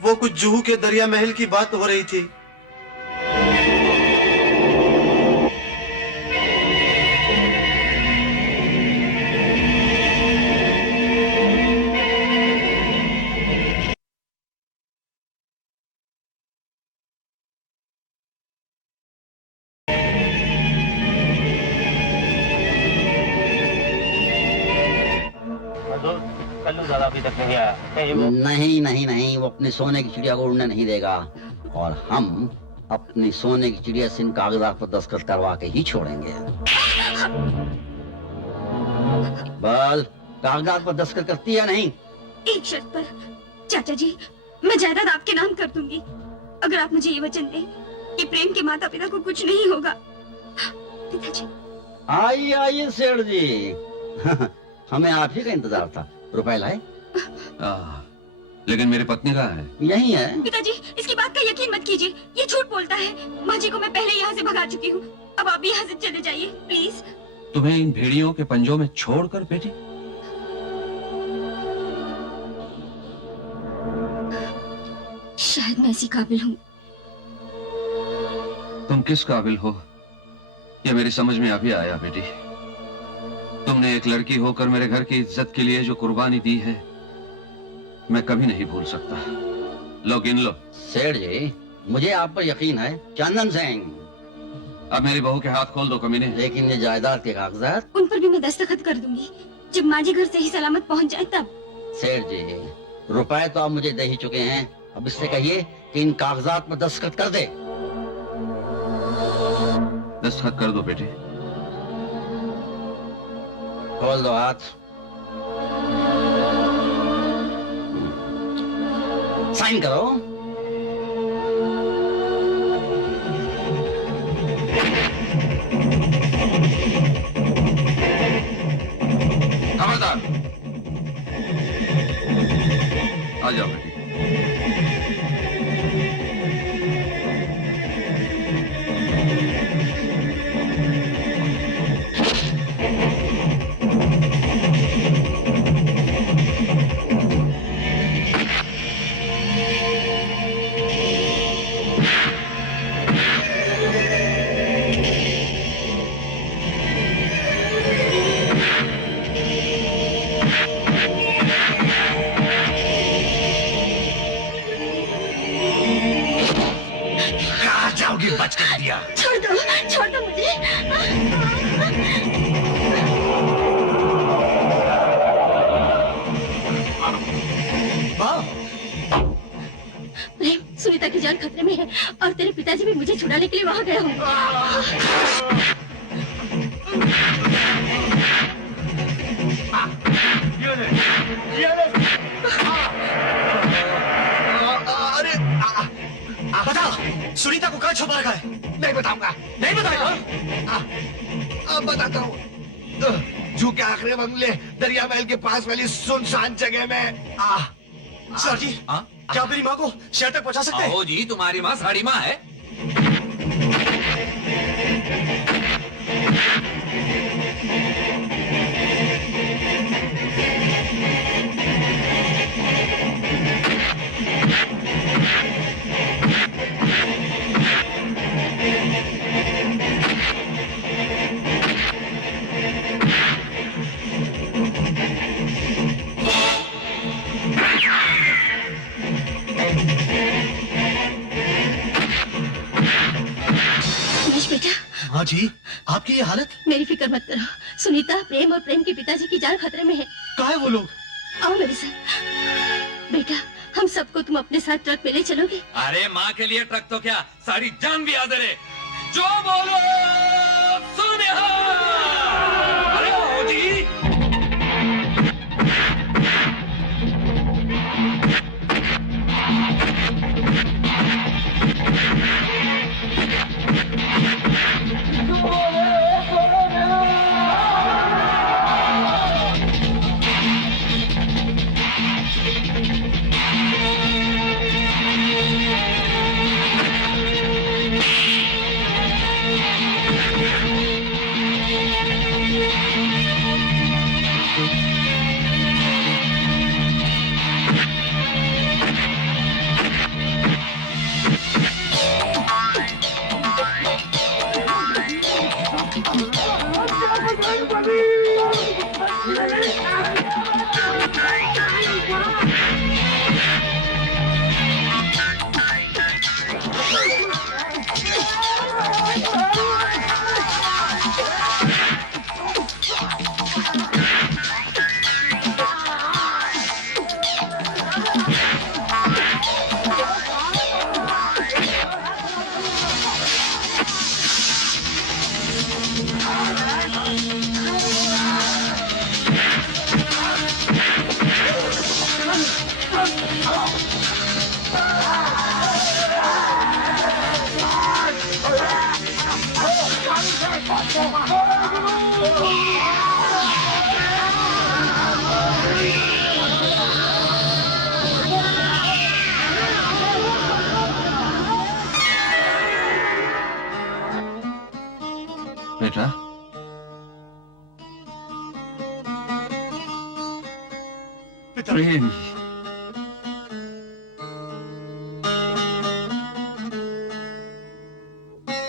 वो कुछ जुहू के दरिया महल की बात हो रही थी। नहीं नहीं नहीं, वो अपने सोने की चिड़िया को उड़ने नहीं देगा और हम अपनी सोने की चिड़िया से इन कागजात पर दस्तखत करवा के ही छोड़ेंगे। बल, कागजात पर दस्तखत करती है नहीं? एक शर्त पर। चाचा जी, मैं जायदाद आपके नाम कर दूंगी अगर आप मुझे ये वचन दें कि प्रेम के माता पिता को कुछ नहीं होगा। पिताजी। आइए आइए सेठ जी, हमें आप ही का इंतजार था। रुपए लाए? लेकिन मेरी पत्नी कहाँ है? यही है। पिताजी, इसकी बात का यकीन मत कीजिए, ये झूठ बोलता है। माँ जी को मैं पहले यहाँ से भगा चुकी हूँ, अब आप भी यहाँ से चले जाइए प्लीज। तुम्हें इन भेड़ियों के पंजों में छोड़कर बेटी? शायद मैं ऐसी काबिल हूँ। तुम किस काबिल हो ये मेरी समझ में अभी आया बेटी। तुमने एक लड़की होकर मेरे घर की इज्जत के लिए जो कुर्बानी दी है मैं कभी नहीं भूल सकता। लो गिन लो। सेठ जी, मुझे आप पर यकीन है। चंदन सिंह, अब मेरी बहू के हाथ खोल दो कमीने। लेकिन ये जायदाद के कागजात? उन पर भी मैं दस्तखत कर दूंगी जब माँ जी घर सही सलामत पहुँच जाए तब। सेठ जी, रुपए तो आप मुझे दे ही चुके हैं, अब इससे कहिए कि इन कागजात पर दस्तखत कर दे। दस्तखत कर दो बेटे। खोल दो हाथ। साइन करो। खबरदार, आ जाओ बेटी। बच कर दिया। छोड़ दो मुझे। प्रेम, सुनीता की जान खतरे में है और तेरे पिताजी भी मुझे छुड़ाने के लिए वहाँ गए होंगे। बता, सुनीता को कहाँ छुपा रखा है? नहीं बताऊंगा। नहीं बताएगा? अब बताता हूँ। जू के आखिरी बंगले दरिया महल के पास वाली सुनसान जगह में। सर जी, क्या मेरी माँ को शहर तक पहुँचा सकते हैं? आओ जी, तुम्हारी माँ साड़ी माँ है। हाँ जी, आपकी ये हालत? मेरी फिक्र मत करो, सुनीता, प्रेम और प्रेम के पिताजी की जान खतरे में है। कहाँ है वो लोग? आओ मेरे साथ। बेटा, हम सबको तुम अपने साथ ट्रक पे ले चलोगे? अरे माँ के लिए ट्रक तो क्या, सारी जान भी हाजिर है। जो बोलो सुने। अरे आओ जी। बेटा, प्रेम,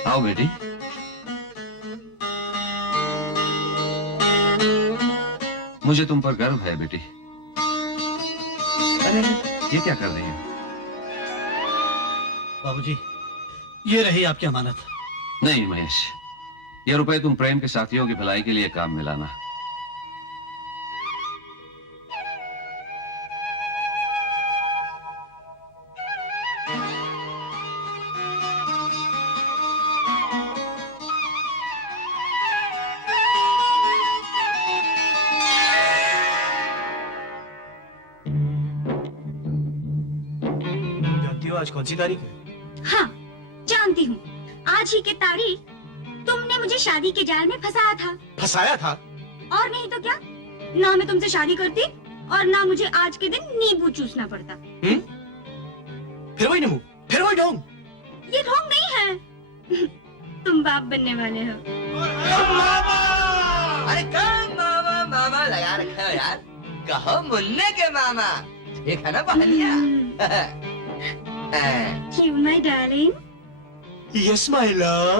आओ बेटी। मुझे तुम पर गर्व है बेटी। अरे ये क्या कर रही हो? बाबूजी, ये रही आपकी अमानत। नहीं महेश, ये रुपए तुम प्रेम के साथियों की भलाई के लिए काम में लाना। जानती हो आज कौन सी तारीख है? हाँ जानती हूँ, आज ही की तारीख तुमने मुझे शादी के जाल में फंसाया था। फंसाया था? और नहीं तो क्या, ना मैं तुमसे शादी करती और ना मुझे आज के दिन नींबू चूसना पड़ता। फिर वही नींबू, फिर वही ढोंग। ये ढोंग नहीं है, तुम बाप बनने वाले हो। अरे कौन मामा मामा लगा रखा है यार, कहो मुन्ने के मामा। ठीक है ना बहनिया? क्यों my darling? Yes my love.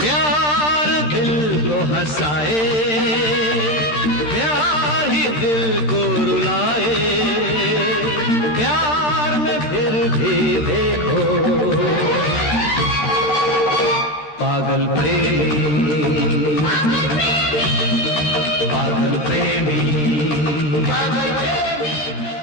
प्यार दिल को हंसाए, प्यार ही दिल को रुलाए, प्यार में फिर भी देखो पागल प्रेमी, पागल प्रेमी, पागल प्रेमी।